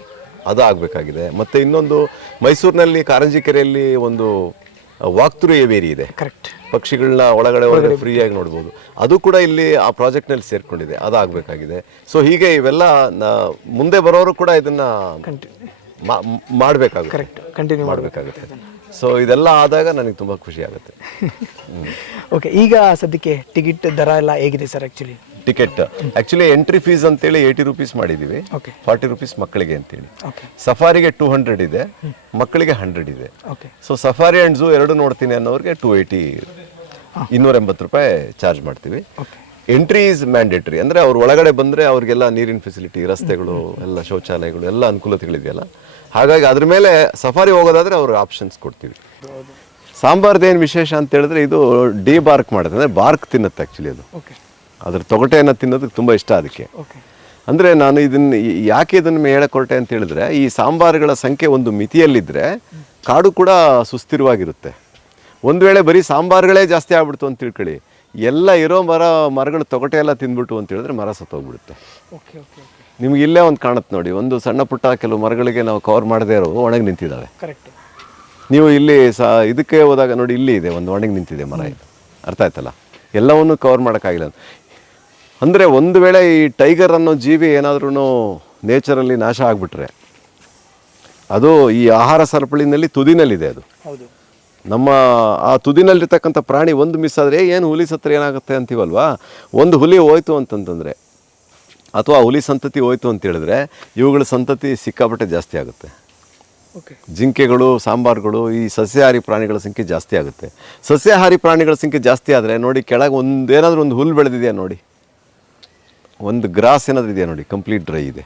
ಅದು ಆಗಬೇಕಾಗಿದೆ. ಮತ್ತೆ ಇನ್ನೊಂದು ಮೈಸೂರಿನಲ್ಲಿ ಕಾರಂಜಿ ಕೆರೆಯಲ್ಲಿ ಒಂದು ವಾಕ್ ಥ್ರೂ ಏವೇರಿ ಇದೆ. ಕರೆಕ್ಟ್ ಪಕ್ಷಿಗಳನ್ನ ಒಳಗಡೆ ಒಳಗಡೆ ಫ್ರೀಯಾಗಿ ನೋಡ್ಬೋದು. ಅದು ಕೂಡ ಇಲ್ಲಿ ಆ ಪ್ರಾಜೆಕ್ಟ್ನಲ್ಲಿ ಸೇರಿಕೊಂಡಿದೆ. ಅದು ಆಗಬೇಕಾಗಿದೆ ಸೊ ಹೀಗೆ ಇವೆಲ್ಲ ಮುಂದೆ ಬರೋರು ಕೂಡ ಇದನ್ನು ಮಾಡಬೇಕಾಗುತ್ತೆ. ಕರೆಕ್ಟ್ ಕಂಟಿನ್ಯೂ ಮಾಡಬೇಕಾಗುತ್ತೆ. ಸೊ ಇದೆಲ್ಲ ಆದಾಗ ನನಗೆ ತುಂಬ ಖುಷಿ ಆಗುತ್ತೆ. ಓಕೆ ಈಗ ಸದ್ಯಕ್ಕೆ ಟಿಕೆಟ್ ದರ ಎಲ್ಲ ಹೇಗಿದೆ sir actually ticket. Actually entry fees ಅಂತೇಳಿ ಏಯ್ಟಿ ರುಪೀಸ್ ಮಾಡಿದೀವಿ. ಫಾರ್ಟಿ ರುಪೀಸ್ ಮಕ್ಕಳಿಗೆ ಅಂತೇಳಿ. ಸಫಾರಿಗೆ ಟೂ ಹಂಡ್ರೆಡ್ ಇದೆ ಮಕ್ಕಳಿಗೆ ಹಂಡ್ರೆಡ್ ಇದೆ. ಸೊ ಸಫಾರಿ ಆ್ಯಂಡ್ ಝೂ ಎರಡು ನೋಡ್ತೀನಿ ಅನ್ನೋರಿಗೆ ಟೂ ಏಯ್ಟಿ ಇನ್ನೂರ ಎಂಬತ್ತು ರೂಪಾಯಿ ಚಾರ್ಜ್ ಮಾಡ್ತೀವಿ. ಎಂಟ್ರಿ ಈಸ್ ಮ್ಯಾಂಡೇಟ್ರಿ ಅಂದರೆ ಅವ್ರ ಒಳಗಡೆ ಬಂದರೆ ಅವ್ರಿಗೆಲ್ಲ ನೀರಿನ ಫೆಸಿಲಿಟಿ ರಸ್ತೆಗಳು ಎಲ್ಲ ಶೌಚಾಲಯಗಳು ಎಲ್ಲ ಅನುಕೂಲತೆಗಳಿದೆಯಲ್ಲ ಹಾಗಾಗಿ ಅದ್ರ ಮೇಲೆ ಸಫಾರಿ ಹೋಗೋದಾದ್ರೆ ಅವ್ರಿಗೆ ಆಪ್ಷನ್ಸ್ ಕೊಡ್ತೀವಿ. ಸಾಂಬಾರ್ದು ಏನು ವಿಶೇಷ ಅಂತ ಹೇಳಿದ್ರೆ ಇದು ಡಿ ಬಾರ್ಕ್ ಮಾಡುತ್ತೆ ಅಂದರೆ ಬಾರ್ಕ್ ತಿನ್ನುತ್ತೆ ಆ್ಯಕ್ಚುಲಿ ಅದು. ಓಕೆ ಅದ್ರ ತೊಗಟೆಯನ್ನು ತಿನ್ನೋದಕ್ಕೆ ತುಂಬ ಇಷ್ಟ ಅದಕ್ಕೆ. ಅಂದರೆ ನಾನು ಇದನ್ನು ಯಾಕೆ ಇದನ್ನು ಹೇಳಕೊಟ್ಟೆ ಅಂತ ಹೇಳಿದ್ರೆ ಈ ಸಾಂಬಾರುಗಳ ಸಂಖ್ಯೆ ಒಂದು ಮಿತಿಯಲ್ಲಿದ್ದರೆ ಕಾಡು ಕೂಡ ಸುಸ್ಥಿರವಾಗಿರುತ್ತೆ. ಒಂದು ವೇಳೆ ಬರೀ ಸಾಂಬಾರುಗಳೇ ಜಾಸ್ತಿ ಆಗ್ಬಿಡ್ತು ಅಂತ ತಿಳ್ಕೊಳ್ಳಿ. ಎಲ್ಲ ಇರೋ ಮರ ಮರಗಳು ತೊಗಟೆ ಎಲ್ಲ ತಿಂದ್ಬಿಟ್ಟು ಅಂತ ಹೇಳಿದ್ರೆ ಮರ ಸತ್ತೋಗ್ಬಿಡುತ್ತೆ. ನಿಮ್ಗೆ ಇಲ್ಲೇ ಒಂದು ಕಾಣುತ್ತೆ ನೋಡಿ ಒಂದು ಸಣ್ಣ ಪುಟ್ಟ ಕೆಲವು ಮರಗಳಿಗೆ ನಾವು ಕವರ್ ಮಾಡದೇ ಇರೋ ಒಣಗಿ ನಿಂತಿದ್ದಾವೆ ಕರೆಕ್ಟ್ ನೀವು ಇಲ್ಲಿ ಸ ಇದಕ್ಕೆ ಹೋದಾಗ ನೋಡಿ ಇಲ್ಲಿ ಇದೆ ಒಂದು ಒಣಗಿ ನಿಂತಿದೆ ಮರ. ಇದು ಅರ್ಥ ಆಯ್ತಲ್ಲ? ಎಲ್ಲವನ್ನೂ ಕವರ್ ಮಾಡೋಕ್ಕಾಗಿಲ್ಲ ಅಂದರೆ ಒಂದು ವೇಳೆ ಈ ಟೈಗರ್ ಅನ್ನೋ ಜೀವಿ ಏನಾದ್ರೂ ನೇಚರಲ್ಲಿ ನಾಶ ಆಗಿಬಿಟ್ರೆ ಅದು ಈ ಆಹಾರ ಸರಪಳಿನಲ್ಲಿ ತುದಿನಲ್ಲಿದೆ ಅದು. ಹೌದು. ನಮ್ಮ ಆ ತುದಿನಲ್ಲಿರ್ತಕ್ಕಂಥ ಪ್ರಾಣಿ ಒಂದು ಮಿಸ್ ಆದರೆ ಏನು ಹುಲಿ ಸತ್ರ ಏನಾಗುತ್ತೆ ಅಂತೀವಲ್ವಾ? ಒಂದು ಹುಲಿ ಹೋಯ್ತು ಅಂತಂತಂದರೆ ಅಥವಾ ಹುಲಿ ಸಂತತಿ ಹೋಯ್ತು ಅಂತ ಹೇಳಿದ್ರೆ ಇವುಗಳ ಸಂತತಿ ಸಿಕ್ಕಾಪಟ್ಟೆ ಜಾಸ್ತಿ ಆಗುತ್ತೆ. ಓಕೆ. ಜಿಂಕೆಗಳು ಸಾಂಬಾರುಗಳು ಈ ಸಸ್ಯಾಹಾರಿ ಪ್ರಾಣಿಗಳ ಸಂಖ್ಯೆ ಜಾಸ್ತಿ ಆಗುತ್ತೆ. ಸಸ್ಯಾಹಾರಿ ಪ್ರಾಣಿಗಳ ಸಂಖ್ಯೆ ಜಾಸ್ತಿ ಆದರೆ ನೋಡಿ ಕೆಳಗೆ ಒಂದೇನಾದರೂ ಒಂದು ಹುಲ್ಲು ಬೆಳೆದಿದೆಯಾ ನೋಡಿ. ಒಂದು ಗ್ರಾಸ್ ಏನಾದರೂ ಇದೆಯಾ ನೋಡಿ? ಕಂಪ್ಲೀಟ್ ಡ್ರೈ ಇದೆ.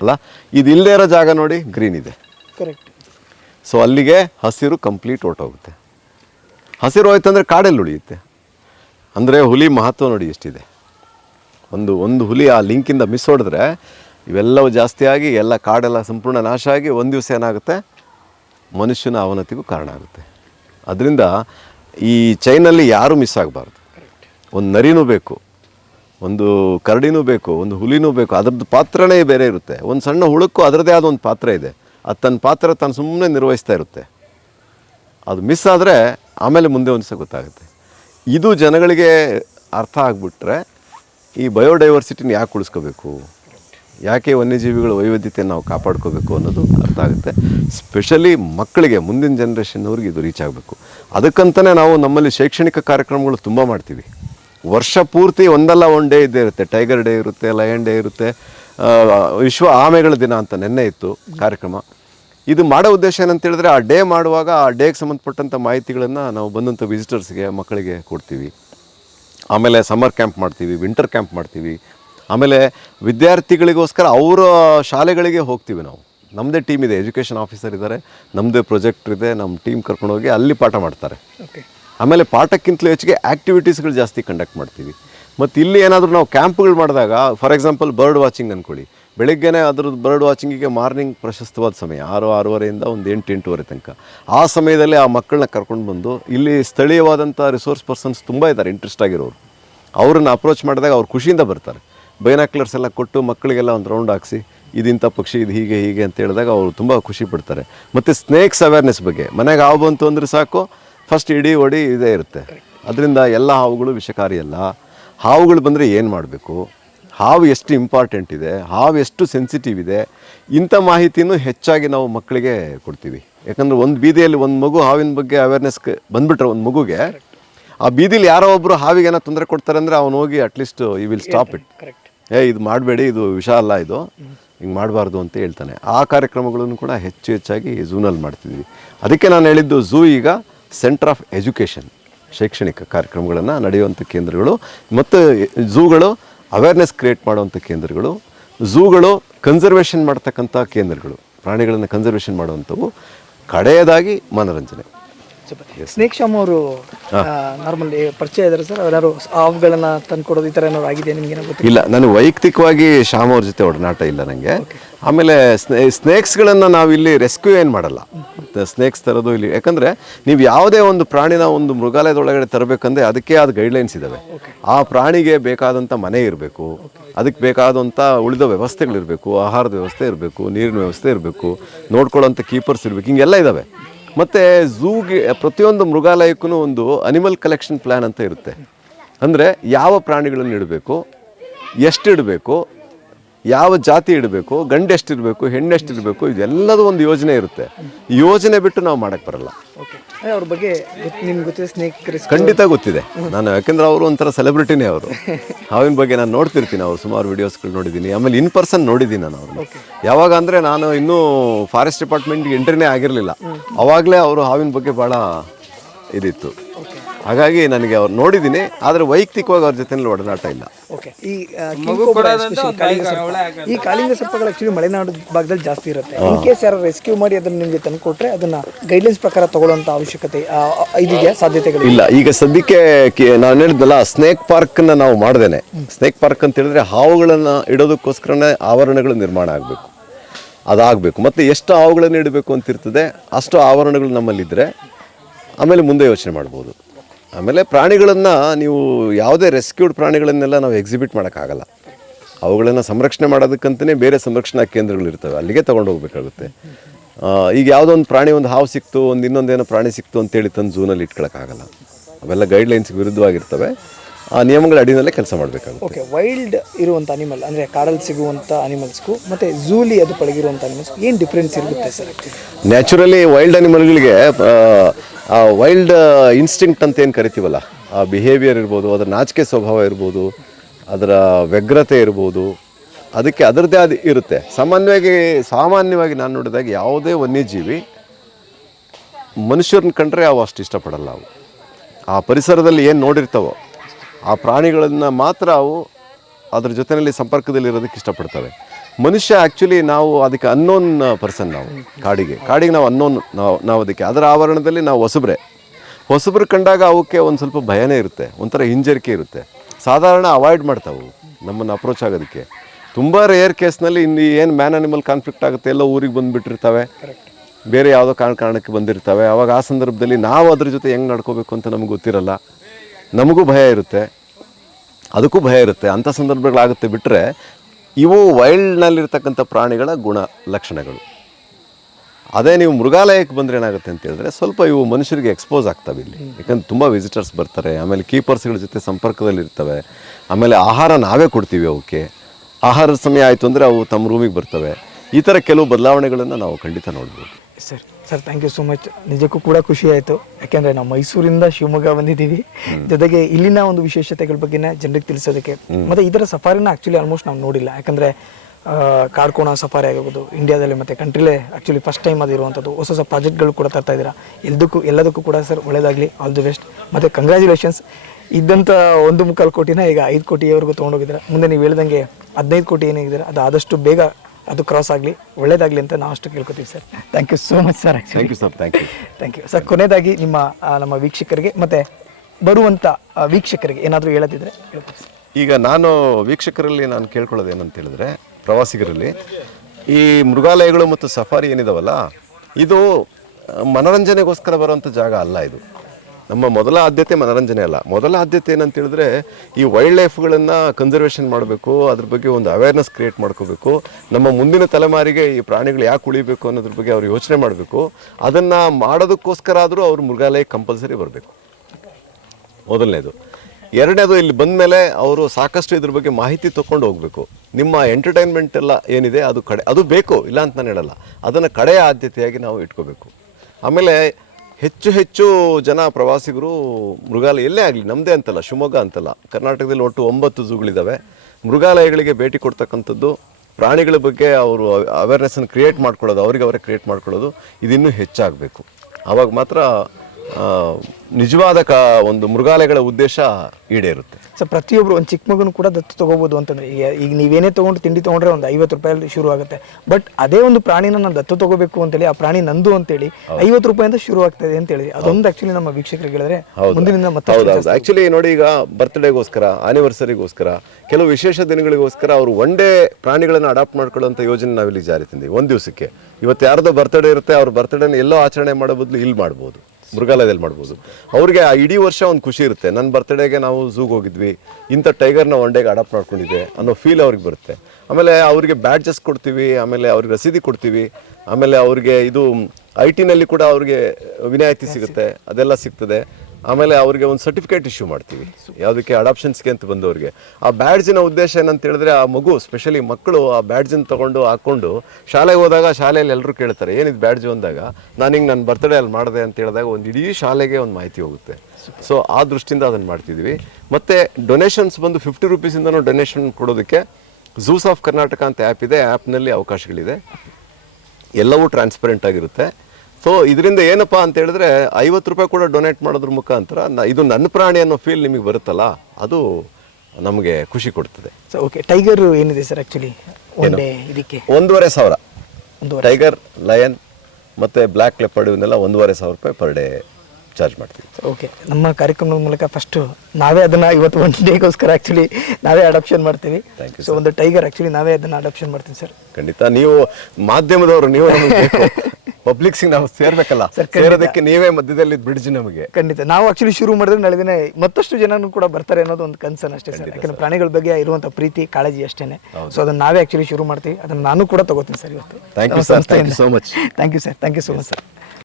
ಅಲ್ಲ? ಇದು ಇಲ್ಲದೇ ಇರೋ ಜಾಗ ನೋಡಿ ಗ್ರೀನ್ ಇದೆ. ಕರೆಕ್ಟ್ ಸೊ ಅಲ್ಲಿಗೆ ಹಸಿರು ಕಂಪ್ಲೀಟ್ ಹೊರ್ಟೋಗುತ್ತೆ ಹಸಿರು ಹೋಯ್ತು ಅಂದರೆ ಕಾಡಲ್ಲಿ ಉಳಿಯುತ್ತೆ. ಅಂದರೆ ಹುಲಿ ಮಹತ್ವ ನೋಡಿ ಎಷ್ಟಿದೆ. ಒಂದು ಒಂದು ಹುಲಿ ಆ ಲಿಂಕಿಂದ ಮಿಸ್ ಹೊಡೆದ್ರೆ ಇವೆಲ್ಲವೂ ಜಾಸ್ತಿ ಆಗಿ ಎಲ್ಲ ಕಾಡೆಲ್ಲ ಸಂಪೂರ್ಣ ನಾಶ ಆಗಿ ಒಂದು ದಿವಸ ಏನಾಗುತ್ತೆ? ಮನುಷ್ಯನ ಅವನತಿಗೂ ಕಾರಣ ಆಗುತ್ತೆ. ಅದರಿಂದ ಈ ಚೈನಲ್ಲಿ ಯಾರೂ ಮಿಸ್ ಆಗಬಾರ್ದು. ಒಂದು ನರಿನೂ ಬೇಕು. ಒಂದು ಕರಡಿನೂ ಬೇಕು, ಒಂದು ಹುಲಿನೂ ಬೇಕು, ಅದರದ್ದು ಪಾತ್ರನೇ ಬೇರೆ ಇರುತ್ತೆ. ಒಂದು ಸಣ್ಣ ಹುಳಕ್ಕೂ ಅದರದೇ ಆದ ಒಂದು ಪಾತ್ರ ಇದೆ. ಅದು ತನ್ನ ಪಾತ್ರ ತಾನು ಸುಮ್ಮನೆ ನಿರ್ವಹಿಸ್ತಾ ಇರುತ್ತೆ. ಅದು ಮಿಸ್ ಆದರೆ ಆಮೇಲೆ ಮುಂದೆ ಒಂದು ಸಹ ಗೊತ್ತಾಗುತ್ತೆ. ಇದು ಜನಗಳಿಗೆ ಅರ್ಥ ಆಗಿಬಿಟ್ರೆ ಈ ಬಯೋಡೈವರ್ಸಿಟಿನ ಯಾಕೆ ಉಳಿಸ್ಕೋಬೇಕು? ಯಾಕೆ ವನ್ಯಜೀವಿಗಳ ವೈವಿಧ್ಯತೆಯನ್ನು ನಾವು ಕಾಪಾಡ್ಕೋಬೇಕು ಅನ್ನೋದು ಅರ್ಥ ಆಗುತ್ತೆ. ಸ್ಪೆಷಲಿ ಮಕ್ಕಳಿಗೆ, ಮುಂದಿನ ಜನ್ರೇಷನ್ನವ್ರಿಗೆ ಇದು ರೀಚ್ ಆಗಬೇಕು. ಅದಕ್ಕಂತಲೇ ನಾವು ನಮ್ಮಲ್ಲಿ ಶೈಕ್ಷಣಿಕ ಕಾರ್ಯಕ್ರಮಗಳು ತುಂಬ ಮಾಡ್ತೀವಿ. ವರ್ಷ ಪೂರ್ತಿ ಒಂದಲ್ಲ ಒನ್ ಡೇ ಇದ್ದೇ ಇರುತ್ತೆ. ಟೈಗರ್ ಡೇ ಇರುತ್ತೆ ಲಯನ್ ಡೇ ಇರುತ್ತೆ. ವಿಶ್ವ ಆಮೆಗಳ ದಿನ ಅಂತ ನೆನ್ನೆ ಇತ್ತು ಕಾರ್ಯಕ್ರಮ. ಇದು ಮಾಡೋ ಉದ್ದೇಶ ಏನಂತ ಹೇಳಿದ್ರೆ ಆ ಡೇ ಮಾಡುವಾಗ ಆ ಡೇಗೆ ಸಂಬಂಧಪಟ್ಟಂಥ ಮಾಹಿತಿಗಳನ್ನು ನಾವು ಬಂದಂಥ ವಿಸಿಟರ್ಸ್ಗೆ ಮಕ್ಕಳಿಗೆ ಕೊಡ್ತೀವಿ. ಆಮೇಲೆ ಸಮ್ಮರ್ ಕ್ಯಾಂಪ್ ಮಾಡ್ತೀವಿ ವಿಂಟರ್ ಕ್ಯಾಂಪ್ ಮಾಡ್ತೀವಿ. ಆಮೇಲೆ ವಿದ್ಯಾರ್ಥಿಗಳಿಗೋಸ್ಕರ ಅವರ ಶಾಲೆಗಳಿಗೆ ಹೋಗ್ತೀವಿ ನಾವು. ನಮ್ಮದೇ ಟೀಮ್ ಇದೆ ಎಜುಕೇಷನ್ ಆಫೀಸರ್ ಇದ್ದಾರೆ ನಮ್ಮದೇ ಪ್ರೊಜೆಕ್ಟ್ರ್ ಇದೆ ನಮ್ಮ ಟೀಮ್ ಕರ್ಕೊಂಡೋಗಿ ಅಲ್ಲಿ ಪಾಠ ಮಾಡ್ತಾರೆ. ಓಕೆ ಆಮೇಲೆ ಪಾಠಕ್ಕಿಂತಲೂ ಹೆಚ್ಚಿಗೆ ಆ್ಯಕ್ಟಿವಿಟೀಸ್ಗಳು ಜಾಸ್ತಿ ಕಂಡಕ್ಟ್ ಮಾಡ್ತೀವಿ. ಮತ್ತು ಇಲ್ಲಿ ಏನಾದರೂ ನಾವು ಕ್ಯಾಂಪ್ಗಳು ಮಾಡಿದಾಗ ಫಾರ್ ಎಕ್ಸಾಂಪಲ್ ಬರ್ಡ್ ವಾಚಿಂಗ್ ಅಂದ್ಕೊಳ್ಳಿ ಬೆಳಗ್ಗೆನೇ ಅದ್ರದ್ದು ಬರ್ಡ್ ವಾಚಿಂಗಿಗೆ ಮಾರ್ನಿಂಗ್ ಪ್ರಶಸ್ತವಾದ ಸಮಯ, ಆರು, ಆರೂವರೆಯಿಂದ ಒಂದು ಎಂಟು, ಎಂಟೂವರೆ ತನಕ. ಆ ಸಮಯದಲ್ಲಿ ಆ ಮಕ್ಕಳನ್ನ ಕರ್ಕೊಂಡು ಬಂದು, ಇಲ್ಲಿ ಸ್ಥಳೀಯವಾದಂಥ ರಿಸೋರ್ಸ್ ಪರ್ಸನ್ಸ್ ತುಂಬ ಇದ್ದಾರೆ ಇಂಟ್ರೆಸ್ಟ್ ಆಗಿರೋರು. ಅವ್ರನ್ನ ಅಪ್ರೋಚ್ ಮಾಡಿದಾಗ ಅವ್ರು ಖುಷಿಯಿಂದ ಬರ್ತಾರೆ. ಬೈನಾಕ್ಲರ್ಸ್ ಎಲ್ಲ ಕೊಟ್ಟು ಮಕ್ಕಳಿಗೆಲ್ಲ ಒಂದು ರೌಂಡ್ ಹಾಕಿಸಿ ಇದಿಂಥ ಪಕ್ಷಿ, ಇದು ಹೀಗೆ ಹೀಗೆ ಅಂತ ಹೇಳಿದಾಗ ಅವರು ತುಂಬ ಖುಷಿ ಪಡ್ತಾರೆ. ಮತ್ತು ಸ್ನೇಕ್ಸ್ ಅವೇರ್ನೆಸ್ ಬಗ್ಗೆ, ಮನೆಗೆ ಹಾವು ಬಂತು ಅಂದರೆ ಸಾಕು ಫಸ್ಟ್ ಇಡೀ ಒಡಿ ಇದೇ ಇರುತ್ತೆ. ಅದರಿಂದ ಎಲ್ಲ ಹಾವುಗಳು ವಿಷಕಾರಿ ಅಲ್ಲ. ಹಾವುಗಳು ಬಂದರೆ ಏನು ಮಾಡಬೇಕು? ಹಾವು ಎಷ್ಟು ಇಂಪಾರ್ಟೆಂಟ್ ಇದೆ? ಹಾವು ಎಷ್ಟು ಸೆನ್ಸಿಟಿವ್ ಇದೆ? ಇಂಥ ಮಾಹಿತಿನೂ ಹೆಚ್ಚಾಗಿ ನಾವು ಮಕ್ಕಳಿಗೆ ಕೊಡ್ತೀವಿ. ಯಾಕಂದರೆ ಒಂದು ಬೀದಿಯಲ್ಲಿ ಒಂದು ಮಗು ಹಾವಿನ ಬಗ್ಗೆ ಅವೇರ್ನೆಸ್ ಬಂದುಬಿಟ್ರೆ ಒಂದು ಮಗುಗೆ ಆ ಬೀದಿಲಿ ಯಾರೋ ಒಬ್ಬರು ಹಾವಿಗೆ ಏನೋ ತೊಂದರೆ ಕೊಡ್ತಾರೆ ಅಂದರೆ ಅವನು ಹೋಗಿ ಅಟ್ಲೀಸ್ಟ್ ಈ ವಿಲ್ ಸ್ಟಾಪ್ ಇಟ್ ಏ ಇದು ಮಾಡಬೇಡಿ ಇದು ವಿಷ ಅಲ್ಲ ಇದು. ಹಿಂಗೆ ಮಾಡಬಾರ್ದು ಅಂತ ಹೇಳ್ತಾನೆ. ಆ ಕಾರ್ಯಕ್ರಮಗಳನ್ನು ಕೂಡ ಹೆಚ್ಚು ಹೆಚ್ಚಾಗಿ ಝೂನಲ್ಲಿ ಮಾಡ್ತಿದ್ವಿ. ಅದಕ್ಕೆ ನಾನು ಹೇಳಿದ್ದು ಝೂ ಈಗ ಸೆಂಟರ್ ಆಫ್ ಎಜುಕೇಷನ್ ಶೈಕ್ಷಣಿಕ ಕಾರ್ಯಕ್ರಮಗಳನ್ನು ನಡೆಯುವಂಥ ಕೇಂದ್ರಗಳು, ಮತ್ತು ಝೂಗಳು ಅವೇರ್ನೆಸ್ ಕ್ರಿಯೇಟ್ ಮಾಡುವಂಥ ಕೇಂದ್ರಗಳು, ಝೂಗಳು ಕನ್ಸರ್ವೇಷನ್ ಮಾಡ್ತಕ್ಕಂಥ ಕೇಂದ್ರಗಳು, ಪ್ರಾಣಿಗಳನ್ನು ಕನ್ಸರ್ವೇಷನ್ ಮಾಡುವಂಥವು. ಕಡೆಯದಾಗಿ ಮನೋರಂಜನೆ. ಸ್ನೇಕ್ ಶಾಮ್ ಅವರು ನಾರ್ಮಲಿ ಪರಿಚಯ ಇದ್ದಾರೆ ಸರ್ ಅವರ ಹಾವುಗಳನ್ನ ತಂದ್ಕೊಡೋದು ಈ ಥರ ಏನಾದ್ರು ಆಗಿದೆ ನಿಮ್ಗೆ ಗೊತ್ತಿಲ್ಲ ಇಲ್ಲ ನಾನು ವೈಯಕ್ತಿಕವಾಗಿ ಶ್ಯಾಮ್ ಅವ್ರ ಜೊತೆ ಒಡನಾಟ ಇಲ್ಲ ನನಗೆ ಆಮೇಲೆ ಸ್ನೇಕ್ಸ್ಗಳನ್ನು ನಾವು ಇಲ್ಲಿ ರೆಸ್ಕ್ಯೂ ಏನು ಮಾಡಲ್ಲ. ಸ್ನೇಕ್ಸ್ ತರೋದು ಇಲ್ಲಿ ಯಾಕಂದರೆ ನೀವು ಯಾವುದೇ ಒಂದು ಪ್ರಾಣಿನ ಒಂದು ಮೃಗಾಲಯದೊಳಗಡೆ ತರಬೇಕಂದ್ರೆ ಅದಕ್ಕೆ ಆದ ಗೈಡ್ಲೈನ್ಸ್ ಇದ್ದಾವೆ ಆ ಪ್ರಾಣಿಗೆ ಬೇಕಾದಂಥ ಮನೆ ಇರಬೇಕು ಅದಕ್ಕೆ ಬೇಕಾದಂಥ ಉಳಿದ ವ್ಯವಸ್ಥೆಗಳಿರಬೇಕು ಆಹಾರದ ವ್ಯವಸ್ಥೆ ಇರಬೇಕು ನೀರಿನ ವ್ಯವಸ್ಥೆ ಇರಬೇಕು ನೋಡ್ಕೊಳ್ಳೋಂಥ ಕೀಪರ್ಸ್ ಇರಬೇಕು ಹಿಂಗೆಲ್ಲ ಇದ್ದಾವೆ ಮತ್ತು ಝೂಗೆ, ಪ್ರತಿಯೊಂದು ಮೃಗಾಲಯಕ್ಕೂ ಒಂದು ಅನಿಮಲ್ ಕಲೆಕ್ಷನ್ ಪ್ಲ್ಯಾನ್ ಅಂತ ಇರುತ್ತೆ. ಅಂದರೆ ಯಾವ ಪ್ರಾಣಿಗಳನ್ನು ಇಡಬೇಕು ಎಷ್ಟು ಇಡಬೇಕು ಯಾವ ಜಾತಿ ಇಡಬೇಕು ಗಂಡು ಎಷ್ಟಿರಬೇಕು ಹೆಣ್ಣು ಎಷ್ಟಿರಬೇಕು ಇದೆಲ್ಲದೂ ಒಂದು ಯೋಜನೆ ಇರುತ್ತೆ. ಯೋಜನೆ ಬಿಟ್ಟು ನಾವು ಮಾಡಕ್ಕೆ ಬರಲ್ಲ. ಅವ್ರ ಬಗ್ಗೆ ನಿಮ್ಗೆ ಗೊತ್ತಿದೆ ರಿಸ್ಕ್ ಖಂಡಿತ ಗೊತ್ತಿದೆ. ನಾನು ಯಾಕೆಂದ್ರೆ ಅವರು ಒಂಥರ ಸೆಲೆಬ್ರಿಟಿನೇ ಅವರು. ಹಾವಿನ ಬಗ್ಗೆ ನಾನು ನೋಡ್ತಿರ್ತೀನಿ ಅವ್ರು ಸುಮಾರು ವಿಡಿಯೋಸ್ಗಳು ನೋಡಿದ್ದೀನಿ. ಆಮೇಲೆ ಇನ್ ಪರ್ಸನ್ ನೋಡಿದ್ದೀನಿ ನಾನು ಅವ್ರನ್ನ. ಯಾವಾಗ ಅಂದರೆ ನಾನು ಇನ್ನೂ ಫಾರೆಸ್ಟ್ ಡಿಪಾರ್ಟ್ಮೆಂಟ್ಗೆ ಎಂಟ್ರಿನೇ ಆಗಿರಲಿಲ್ಲ. ಅವಾಗಲೇ ಅವರು ಹಾವಿನ ಬಗ್ಗೆ ಭಾಳ ಇದಿತ್ತು. ಹಾಗಾಗಿ ನನಗೆ ಅವ್ರು ನೋಡಿದ್ದೀನಿ ಆದರೆ ವೈಯಕ್ತಿಕವಾಗಿ ಅವ್ರ ಜೊತೆ ಒಡನಾಟ ಇಲ್ಲ. ಓಕೆ ಈ ಆ, king cobra especially ಕಾಳಿಂಗ ಸರ್ಪ ಈ ಕಾಳಿಂಗ ಸರ್ಪಗಳು ಆಕ್ಚುಲಿ ಮಲೆನಾಡು ಭಾಗದಲ್ಲಿ ಜಾಸ್ತಿ ಇರುತ್ತೆ. ಇನ್ ಕೇಸ್ ಯಾರು ರೆಸ್ಕ್ಯೂ ಮಾಡಿ ಅದನ್ನ ನಿಮಗೆ ತಂದುಕೊಟ್ರೆ ಅದನ್ನ ಗೈಡ್ಲೈನ್ಸ್ ಪ್ರಕಾರ ತಗೊಳ್ಳುವಂತ ಅವಶ್ಯಕತೆ ಆ, ಆ, ಇದೆಯಾ ಸಾಧ್ಯತೆಗಳು ಇಲ್ಲ ಈಗ ಸದ್ಯಕ್ಕೆ ಕಿ- ನಾನು ಹೇಳಿದ್ನಲ್ಲ ಸ್ನೇಕ್ ಪಾರ್ಕ್ನ ನಾವು ಮಾಡ್ದೇನೆ. ಸ್ನೇಕ್ ಪಾರ್ಕ್ ಅಂತ ಹೇಳಿದ್ರೆ ಹಾವುಗಳನ್ನು ಇಡೋದಕ್ಕೋಸ್ಕರನೇ ಆವರಣಗಳು ನಿರ್ಮಾಣ ಆಗಬೇಕು. ಅದಾಗಬೇಕು. ಮತ್ತು ಎಷ್ಟು ಹಾವುಗಳನ್ನು ಇಡಬೇಕು ಅಂತ ಇರ್ತದೆ ಅಷ್ಟು ಆವರಣಗಳು ನಮ್ಮಲ್ಲಿದ್ದರೆ ಆಮೇಲೆ ಮುಂದೆ ಯೋಚನೆ ಮಾಡ್ಬೋದು. ಆಮೇಲೆ ಪ್ರಾಣಿಗಳನ್ನು ನೀವು ಯಾವುದೇ ರೆಸ್ಕ್ಯೂಡ್ ಪ್ರಾಣಿಗಳನ್ನೆಲ್ಲ ನಾವು ಎಕ್ಸಿಬಿಟ್ ಮಾಡೋಕ್ಕಾಗಲ್ಲ. ಅವುಗಳನ್ನು ಸಂರಕ್ಷಣೆ ಮಾಡೋದಕ್ಕಂತಲೇ ಬೇರೆ ಸಂರಕ್ಷಣಾ ಕೇಂದ್ರಗಳಿರ್ತವೆ ಅಲ್ಲಿಗೆ ತೊಗೊಂಡು ಹೋಗ್ಬೇಕಾಗುತ್ತೆ. ಈಗ ಯಾವುದೋ ಒಂದು ಪ್ರಾಣಿ ಒಂದು ಹಾವು ಸಿಕ್ತು ಒಂದು ಇನ್ನೊಂದೇನೋ ಪ್ರಾಣಿ ಸಿಕ್ತು ಅಂತೇಳಿ ತಂದು ಝೂನಲ್ಲಿ ಇಟ್ಕೊಳ್ಳೋಕ್ಕಾಗಲ್ಲ ಅವೆಲ್ಲ ಗೈಡ್ಲೈನ್ಸ್ಗೆ ವಿರುದ್ಧವಾಗಿರ್ತವೆ. ಆ ನಿಯಮಗಳ ಅಡಿನಲ್ಲೇ ಕೆಲಸ ಮಾಡಬೇಕಾಗುತ್ತೆ. ಓಕೆ ವೈಲ್ಡ್ ಇರುವಂಥ ಅನಿಮಲ್ ಅಂದರೆ ಕಾಡಲ್ಲಿ ಸಿಗುವಂಥ ಅನಿಮಲ್ಸ್ಗೂ ಮತ್ತು ಝೂಲಿ ಅದು ಪಳಗಿರುವಂಥ ಅನಿಮಲ್ಸ್ ಏನು ಡಿಫ್ರೆನ್ಸ್ ಇರುತ್ತೆ ಸರ್ ನ್ಯಾಚುರಲಿ ವೈಲ್ಡ್ ಅನಿಮಲ್ಗಳಿಗೆ ವೈಲ್ಡ್ ಇನ್ಸ್ಟಿಂಕ್ಟ್ ಅಂತ ಏನು ಕರಿತೀವಲ್ಲ? ಆ ಬಿಹೇವಿಯರ್ ಇರ್ಬೋದು, ಅದರ ನಾಚಿಕೆ ಸ್ವಭಾವ ಇರ್ಬೋದು, ಅದರ ವ್ಯಗ್ರತೆ ಇರ್ಬೋದು, ಅದಕ್ಕೆ ಅದರದ್ದೇ ಅದು ಇರುತ್ತೆ. ಸಾಮಾನ್ಯವಾಗಿ ಸಾಮಾನ್ಯವಾಗಿ ನಾನು ನೋಡಿದಾಗ ಯಾವುದೇ ವನ್ಯಜೀವಿ ಮನುಷ್ಯರನ್ನ ಕಂಡ್ರೆ ಅವು ಅಷ್ಟು ಇಷ್ಟಪಡಲ್ಲ ಅವು. ಆ ಪರಿಸರದಲ್ಲಿ ಏನು ನೋಡಿರ್ತವೋ, ಆ ಪ್ರಾಣಿಗಳನ್ನು ಮಾತ್ರ ಅವು ಅದ್ರ ಜೊತೆಯಲ್ಲಿ ಸಂಪರ್ಕದಲ್ಲಿ ಇರೋದಕ್ಕೆ ಇಷ್ಟಪಡ್ತವೆ. ಮನುಷ್ಯ ಆ್ಯಕ್ಚುಲಿ ನಾವು ಅದಕ್ಕೆ ಅನ್ನೋನ್ ಪರ್ಸನ್ ನಾವು, ಕಾಡಿಗೆ. ಕಾಡಿಗೆ ನಾವು ಅನ್ನೋನ್ ನಾವು ನಾವು ಅದಕ್ಕೆ. ಅದರ ಆವರಣದಲ್ಲಿ ನಾವು ಹೊಸಬ್ರೆ. ಹೊಸಬ್ರು ಕಂಡಾಗ ಅವಕ್ಕೆ ಒಂದು ಸ್ವಲ್ಪ ಭಯನೇ ಇರುತ್ತೆ, ಒಂಥರ ಹಿಂಜರಿಕೆ ಇರುತ್ತೆ. ಸಾಧಾರಣ ಅವಾಯ್ಡ್ ಮಾಡ್ತಾವೆ ನಮ್ಮನ್ನು ಅಪ್ರೋಚ್ ಆಗೋದಕ್ಕೆ. ತುಂಬ ರೇರ್ ಕೇಸ್ನಲ್ಲಿ ಇನ್ನು ಏನು ಮ್ಯಾನ್ ಅನಿಮಲ್ ಕಾನ್ಫ್ಲಿಕ್ಟ್ ಆಗುತ್ತೆ, ಎಲ್ಲ ಊರಿಗೆ ಬಂದುಬಿಟ್ಟಿರ್ತವೆ. ಬೇರೆ ಯಾವುದೋ ಕಾರಣ, ಕಾರಣಕ್ಕೆ ಬಂದಿರ್ತವೆ. ಅವಾಗ ಆ ಸಂದರ್ಭದಲ್ಲಿ ನಾವು ಅದ್ರ ಜೊತೆ ಹೆಂಗೆ ನಡ್ಕೋಬೇಕು ಅಂತ ನಮ್ಗೆ ಗೊತ್ತಿರಲ್ಲ. ನಮಗೂ ಭಯ ಇರುತ್ತೆ. ಅದಕ್ಕೂ ಭಯ ಇರುತ್ತೆ. ಅಂಥ ಸಂದರ್ಭಗಳಾಗುತ್ತೆ ಬಿಟ್ಟರೆ ಇವು ವೈಲ್ಡ್ನಲ್ಲಿರ್ತಕ್ಕಂಥ ಪ್ರಾಣಿಗಳ ಗುಣ ಲಕ್ಷಣಗಳು. ಅದೇ ನೀವು ಮೃಗಾಲಯಕ್ಕೆ ಬಂದರೆ ಏನಾಗುತ್ತೆ ಅಂತ ಹೇಳಿದ್ರೆ ಸ್ವಲ್ಪ ಇವು ಮನುಷ್ಯರಿಗೆ ಎಕ್ಸ್ಪೋಸ್ ಆಗ್ತವೆ ಇಲ್ಲಿ. ಯಾಕಂದ್ರೆ ತುಂಬ ವಿಸಿಟರ್ಸ್ ಬರ್ತಾರೆ ಆಮೇಲೆ ಕೀಪರ್ಸ್ಗಳ ಜೊತೆ ಸಂಪರ್ಕದಲ್ಲಿ ಇರ್ತವೆ ಆಮೇಲೆ ಆಹಾರ ನಾವೇ ಕೊಡ್ತೀವಿ ಅವಕ್ಕೆ. ಆಹಾರದ ಸಮಯ ಆಯಿತು ಅಂದರೆ ಅವು ತಮ್ಮ ರೂಮಿಗೆ ಬರ್ತವೆ. ಈ ಥರ ಕೆಲವು ಬದಲಾವಣೆಗಳನ್ನು ನಾವು ಖಂಡಿತ ನೋಡ್ಬೋದು. Sir sir thank you so much ನಿಜಕ್ಕೂ ಕೂಡ ಖುಷಿ ಆಯಿತು. ಯಾಕೆಂದರೆ ನಾವು ಮೈಸೂರಿಂದ ಶಿವಮೊಗ್ಗ ಬಂದಿದ್ದೀವಿ. ಜೊತೆಗೆ ಇಲ್ಲಿನ ಒಂದು ವಿಶೇಷತೆಗಳ ಬಗ್ಗೆನ ಜನರಿಗೆ ತಿಳಿಸೋದಕ್ಕೆ ಮತ್ತು ಇದರ ಸಫಾರಿನ ಆ್ಯಕ್ಚುಲಿ ಆಲ್ಮೋಸ್ಟ್ ನಾವು ನೋಡಿಲ್ಲ. ಯಾಕಂದರೆ ಕಾಡ್ಕೋಣ ಸಫಾರಿ ಆಗಿರ್ಬೋದು ಇಂಡಿಯಾದಲ್ಲಿ ಮತ್ತು ಕಂಟ್ರಿಲೇ ಆ್ಯಕ್ಚುಲಿ ಫಸ್ಟ್ ಟೈಮ್ ಅದು ಇರುವಂಥದ್ದು. ಹೊಸ ಹೊಸ ಪ್ರಾಜೆಕ್ಟ್ಗಳು ಕೂಡ ತರ್ತಾ ಇದ್ದೀರಾ. ಎಲ್ಲದಕ್ಕೂ ಎಲ್ಲದಕ್ಕೂ ಕೂಡ ಸರ್ ಒಳ್ಳೇದಾಗಲಿ. ಆಲ್ ದಿ ಬೆಸ್ಟ್ ಮತ್ತು ಕಂಗ್ರ್ಯಾಚುಲೇಷನ್ಸ್ ಇದ್ದಂಥ ಒಂದು ಮುಕ್ಕಾಲು ಕೋಟಿನ ಈಗ ಐದು ಕೋಟಿಯವರೆಗೂ ತೊಗೊಂಡೋಗಿದ್ದೀರಾ. ಮುಂದೆ ನೀವು ಹೇಳ್ದಂಗೆ ಹದಿನೈದು ಕೋಟಿ ಏನಿದ್ದೀರಾ ಅದು ಆದಷ್ಟು ಬೇಗ ಅದು ಕ್ರಾಸ್ ಆಗಲಿ ಒಳ್ಳೇದಾಗಲಿ ಅಂತ ನಾವು ಅಷ್ಟು ಕೇಳ್ಕೊತೀವಿ sir. Thank you so much sir thank you sir thank you thank you sir ಕೊನೆಯದಾಗಿ ನಿಮ್ಮ ಆ, ನಮ್ಮ ವೀಕ್ಷಕರಿಗೆ ಮತ್ತು ಬರುವಂಥ ಆ, ವೀಕ್ಷಕರಿಗೆ ಏನಾದರೂ ಹೇಳೋದಿದ್ರೆ ಹೇಳ್ಬೋದು ಸರ್ ಈಗ ನಾನು ವೀಕ್ಷಕರಲ್ಲಿ ನಾನು ಕೇಳ್ಕೊಳ್ಳೋದು ಏನಂತ ಹೇಳಿದ್ರೆ ಪ್ರವಾಸಿಗರಲ್ಲಿ ಈ ಮೃಗಾಲಯಗಳು ಮತ್ತು ಸಫಾರಿ ಏನಿದಾವಲ್ಲ ಇದು ಆ, ಮನೋರಂಜನೆಗೋಸ್ಕರ ಬರುವಂಥ ಜಾಗ ಅಲ್ಲ ಇದು. ನಮ್ಮ ಮೊದಲ ಆದ್ಯತೆ ಮನೋರಂಜನೆ ಅಲ್ಲ. ಮೊದಲ ಆದ್ಯತೆ ಏನಂತ ಹೇಳಿದ್ರೆ ಈ ವೈಲ್ಡ್ ಲೈಫ್ಗಳನ್ನು ಕನ್ಸರ್ವೇಷನ್ ಮಾಡಬೇಕು, ಅದ್ರ ಬಗ್ಗೆ ಒಂದು ಅವೇರ್ನೆಸ್ ಕ್ರಿಯೇಟ್ ಮಾಡ್ಕೋಬೇಕು. ನಮ್ಮ ಮುಂದಿನ ತಲೆಮಾರಿಗೆ ಈ ಪ್ರಾಣಿಗಳು ಯಾಕೆ ಉಳಿಬೇಕು ಅನ್ನೋದ್ರ ಬಗ್ಗೆ ಅವ್ರು ಯೋಚನೆ ಮಾಡಬೇಕು. ಅದನ್ನು ಮಾಡೋದಕ್ಕೋಸ್ಕರ ಆದರೂ ಅವರು ಮೃಗಾಲಯಕ್ಕೆ ಕಂಪಲ್ಸರಿ ಬರಬೇಕು. ಮೊದಲನೇದು. ಎರಡನೇದು, ಇಲ್ಲಿ ಬಂದ ಮೇಲೆ ಅವರು ಸಾಕಷ್ಟು ಇದ್ರ ಬಗ್ಗೆ ಮಾಹಿತಿ ತಗೊಂಡು ಹೋಗಬೇಕು. ನಿಮ್ಮ ಎಂಟರ್ಟೈನ್ಮೆಂಟ್ ಎಲ್ಲ ಏನಿದೆ ಅದು ಕಡೆ, ಅದು ಬೇಕು, ಇಲ್ಲ ಅಂತ ನಾನು ಹೇಳಲ್ಲ. ಅದನ್ನು ಕಡೆಯ ಆದ್ಯತೆಯಾಗಿ ನಾವು ಇಟ್ಕೋಬೇಕು. ಆಮೇಲೆ ಹೆಚ್ಚು ಹೆಚ್ಚು ಜನ ಪ್ರವಾಸಿಗರು ಮೃಗಾಲಯ ಎಲ್ಲೇ ಆಗಲಿ ನಮ್ಮದೇ ಅಂತಲ್ಲ, ಶಿವಮೊಗ್ಗ ಅಂತಲ್ಲ, ಕರ್ನಾಟಕದಲ್ಲಿ ಒಟ್ಟು ಒಂಬತ್ತು ಝೂಗಳಿದ್ದಾವೆ ಮೃಗಾಲಯಗಳಿಗೆ ಭೇಟಿ ಕೊಡ್ತಕ್ಕಂಥದ್ದು, ಪ್ರಾಣಿಗಳ ಬಗ್ಗೆ ಅವರು ಅವೇರ್ನೆಸ್ಸನ್ನು ಕ್ರಿಯೇಟ್ ಮಾಡ್ಕೊಳ್ಳೋದು, ಅವರಿಗೆ ಅವರೇ ಕ್ರಿಯೇಟ್ ಮಾಡ್ಕೊಳ್ಳೋದು, ಇದಿನ್ನೂ ಹೆಚ್ಚಾಗಬೇಕು. ಆವಾಗ ಮಾತ್ರ ನಿಜವಾದ ಕ ಒಂದು ಮೃಗಾಲಯಗಳ ಉದ್ದೇಶ ಈಡೇರುತ್ತೆ. ಸೊ ಪ್ರತಿಯೊಬ್ರು ಒಂದು ಚಿಕ್ಕ ಮಗನು ಕೂಡ ದತ್ತು ತಗೋಬಹುದು ಅಂತಂದ್ರೆ ಈಗ ಈಗ ನೀವೇನೇ ತಗೊಂಡು ತಿಂಡಿ ತಗೊಂಡ್ರೆ ಒಂದು ಐವತ್ತು ರೂಪಾಯಲ್ಲಿ ಶುರು ಆಗುತ್ತೆ ಬಟ್ ಅದೇ ಒಂದು ಪ್ರಾಣಿನ ನಾನು ದತ್ತು ತಗೋಬೇಕು ಅಂತೇಳಿ ಆ ಪ್ರಾಣಿ ನಂದು ಅಂತೇಳಿ ಐವತ್ತು ರೂಪಾಯಿಂದ ಶುರು ಆಗ್ತದೆ ಅಂತ ಹೇಳಿ ಅದೊಂದು ಆಕ್ಚುಲಿ ನಮ್ಮ ವೀಕ್ಷಕರಿಗೆ ಹೇಳಿದ್ರೆ ಮುಂದಿನಿಂದ ಮತ್ತೆ ಆಕ್ಚುಲಿ ನೋಡಿ ಈಗ ಬರ್ತ್ಡೇಗೋಸ್ಕರ ಆನಿವರ್ಸರಿಗೋಸ್ಕರ ಕೆಲವು ವಿಶೇಷ ದಿನಗಳಿಗೋಸ್ಕರ ಅವರು ಒನ್ ಡೇ ಪ್ರಾಣಿಗಳನ್ನು ಅಡಾಪ್ಟ್ ಮಾಡ್ಕೊಳ್ಳುವಂಥ ಯೋಜನೆ ನಾವಿಲ್ಲಿ ಜಾರಿ ತಂದೀವಿ. ಒಂದು ದಿವಸಕ್ಕೆ. ಇವತ್ತು ಯಾರ್ದೋ ಬರ್ತ್ಡೇ ಇರುತ್ತೆ ಅವ್ರ ಬರ್ತ್ಡೇನ ಎಲ್ಲೋ ಆಚರಣೆ ಮಾಡೋ ಬದಲು ಇಲ್ಲಿ ಮಾಡ್ಬೋದು. ಮೃಗಾಲಯದಲ್ಲಿ ಮಾಡ್ಬೋದು. ಅವ್ರಿಗೆ ಆ ಇಡೀ ವರ್ಷ ಒಂದು ಖುಷಿ ಇರುತ್ತೆ. ನನ್ನ ಬರ್ತ್ಡೇಗೆ ನಾವು ಝೂಗೆ ಹೋಗಿದ್ವಿ. ಇಂಥ ಟೈಗರ್ನ ಒನ್ ಡೇಗೆ ಅಡಾಪ್ಟ್ ಮಾಡ್ಕೊಂಡಿದ್ದೆ ಅನ್ನೋ ಫೀಲ್ ಅವ್ರಿಗೆ ಬರುತ್ತೆ. ಆಮೇಲೆ ಅವರಿಗೆ ಬ್ಯಾಡ್ಜಸ್ ಕೊಡ್ತೀವಿ ಆಮೇಲೆ ಅವ್ರಿಗೆ ರಸೀದಿ ಕೊಡ್ತೀವಿ ಆಮೇಲೆ ಅವ್ರಿಗೆ ಇದು ಐ ಟಿನಲ್ಲಿ ಕೂಡ ಅವ್ರಿಗೆ ವಿನಾಯಿತಿ ಸಿಗುತ್ತೆ. ಅದೆಲ್ಲ ಸಿಗ್ತದೆ. ಆಮೇಲೆ ಅವ್ರಿಗೆ ಒಂದು ಸರ್ಟಿಫಿಕೇಟ್ ಇಶ್ಯೂ ಮಾಡ್ತೀವಿ. ಯಾವುದಕ್ಕೆ ಅಡಾಪ್ಷನ್ಸ್ಗೆ ಅಂತ ಬಂದವ್ರಿಗೆ. ಆ ಬ್ಯಾಡ್ಜಿನ ಉದ್ದೇಶ ಏನಂತ ಹೇಳಿದ್ರೆ ಆ ಮಗು ಸ್ಪೆಷಲಿ ಮಕ್ಕಳು ಆ ಬ್ಯಾಡ್ಜನ್ನು ತಗೊಂಡು ಹಾಕ್ಕೊಂಡು ಶಾಲೆಗೆ ಹೋದಾಗ ಶಾಲೆಯಲ್ಲಿ ಎಲ್ಲರೂ ಕೇಳ್ತಾರೆ, ಏನಿದು ಬ್ಯಾಡ್ಜು ಅಂದಾಗ? ನಾನು ಹಿಂಗೆ ನನ್ನ ಬರ್ತ್ಡೇ ಅಲ್ಲಿ ಮಾಡಿದೆ ಅಂತ ಹೇಳಿದಾಗ ಒಂದು ಇಡೀ ಶಾಲೆಗೆ ಒಂದು ಮಾಹಿತಿ ಹೋಗುತ್ತೆ. ಸೊ ಆ ದೃಷ್ಟಿಯಿಂದ ಅದನ್ನು ಮಾಡ್ತಿದ್ವಿ. ಮತ್ತು ಡೊನೇಷನ್ಸ್ ಬಂದು ಫಿಫ್ಟಿ ರುಪೀಸಿಂದನೂ ಡೊನೇಷನ್ ಕೊಡೋದಕ್ಕೆ ಝೂಸ್ ಆಫ್ ಕರ್ನಾಟಕ ಅಂತ ಆ್ಯಪ್ ಇದೆ. ಆ್ಯಪ್ನಲ್ಲಿ ಅವಕಾಶಗಳಿದೆ. ಎಲ್ಲವೂ ಟ್ರಾನ್ಸ್ಪರೆಂಟ್ ಆಗಿರುತ್ತೆ. ಸೊ ಇದರಿಂದ ಏನಪ್ಪ ಅಂತ ಹೇಳಿದ್ರೆ ಐವತ್ತು ರೂಪಾಯಿ ಕೂಡ ಡೊನೇಟ್ ಮಾಡೋದ್ರ ಮುಖಾಂತರ ನ- ಇದು ನನ್ನ ಪ್ರಾಣಿ ಅನ್ನೋ ಫೀಲ್ ನಿಮಗೆ ಬರುತ್ತಲ್ಲ ಅದು ನಮಗೆ ಖುಷಿ ಕೊಡ್ತದೆ. ಸೊ ಓಕೆ ಟೈಗರ್ ಏನಿದೆ ಸರ್ ಆ್ಯಕ್ಚುಲಿ ಇದಕ್ಕೆ? ಒಂದೂವರೆ ಸಾವಿರ. ಟೈಗರ್ ಲಯನ್ ಮತ್ತೆ ಬ್ಲ್ಯಾಕ್ ಲೆಪರ್ಡ್ ಇವನ್ನೆಲ್ಲ ಒಂದೂವರೆ ಸಾವಿರ ರೂಪಾಯಿ ಪರ್ ಡೇ ಚಾರ್ಜ್ ಮಾಡ್ತೀವಿ. ಓಕೆ ನಮ್ಮ ಕಾರ್ಯಕ್ರಮದ ಮೂಲಕ ಫಸ್ಟು ನಾವೇ ಅದನ್ನ ಇವತ್ತು ಒನ್ ಡೇಗೋಸ್ಕರ ಆಕ್ಚುಲಿ ನಾವೇ ಅಡಾಪ್ಷನ್ ಮಾಡ್ತೀವಿ. ಸೊ ಒಂದು ಟೈಗರ್ ಆ್ಯಕ್ಚುಲಿ ನಾವೇ ಅದನ್ನ ಅಡಾಪ್ಷನ್ ಮಾಡ್ತೀವಿ ಸರ್ ಖಂಡಿತ ನೀವು ಮಾಧ್ಯಮದವರು ನೀವು ಪಬ್ಲಿಕ್ಸಿಗೆ ನಾವು ಸೇರ್ಬೇಕಲ್ಲ. ಸೇರೋದಕ್ಕೆ ನೀವೇ ಮಧ್ಯದಲ್ಲಿ ಬ್ರಿಡ್ಜ್ ನಮಗೆ. ಖಂಡಿತ. ನಾವು ಆಕ್ಚುಲಿ ಶುರು ಮಾಡಿದ್ರೆ ನಾಳೆ ದಿನ ಮತ್ತಷ್ಟು ಜನನು ಕೂಡ ಬರ್ತಾರೆ ಅನ್ನೋದು ಒಂದು ಕನ್ಸನ್ ಅಷ್ಟೇ ಸರ್. ಯಾಕಂದ್ರೆ ಪ್ರಾಣಿಗಳ ಬಗ್ಗೆ ಇರುವಂತ ಪ್ರೀತಿ ಕಾಳಜಿ ಅಷ್ಟೇನೆ. ಸೊ ಅದನ್ನ ನಾವೇ ಆಕ್ಚುಲಿ ಶುರು ಮಾಡ್ತೀವಿ. ಅದನ್ನ ನಾನು ಕೂಡ ತಗೋತೀನಿ ಸರ್ ಇವತ್ತು. Thank you sir thank you so much thank you sir thank you so much sir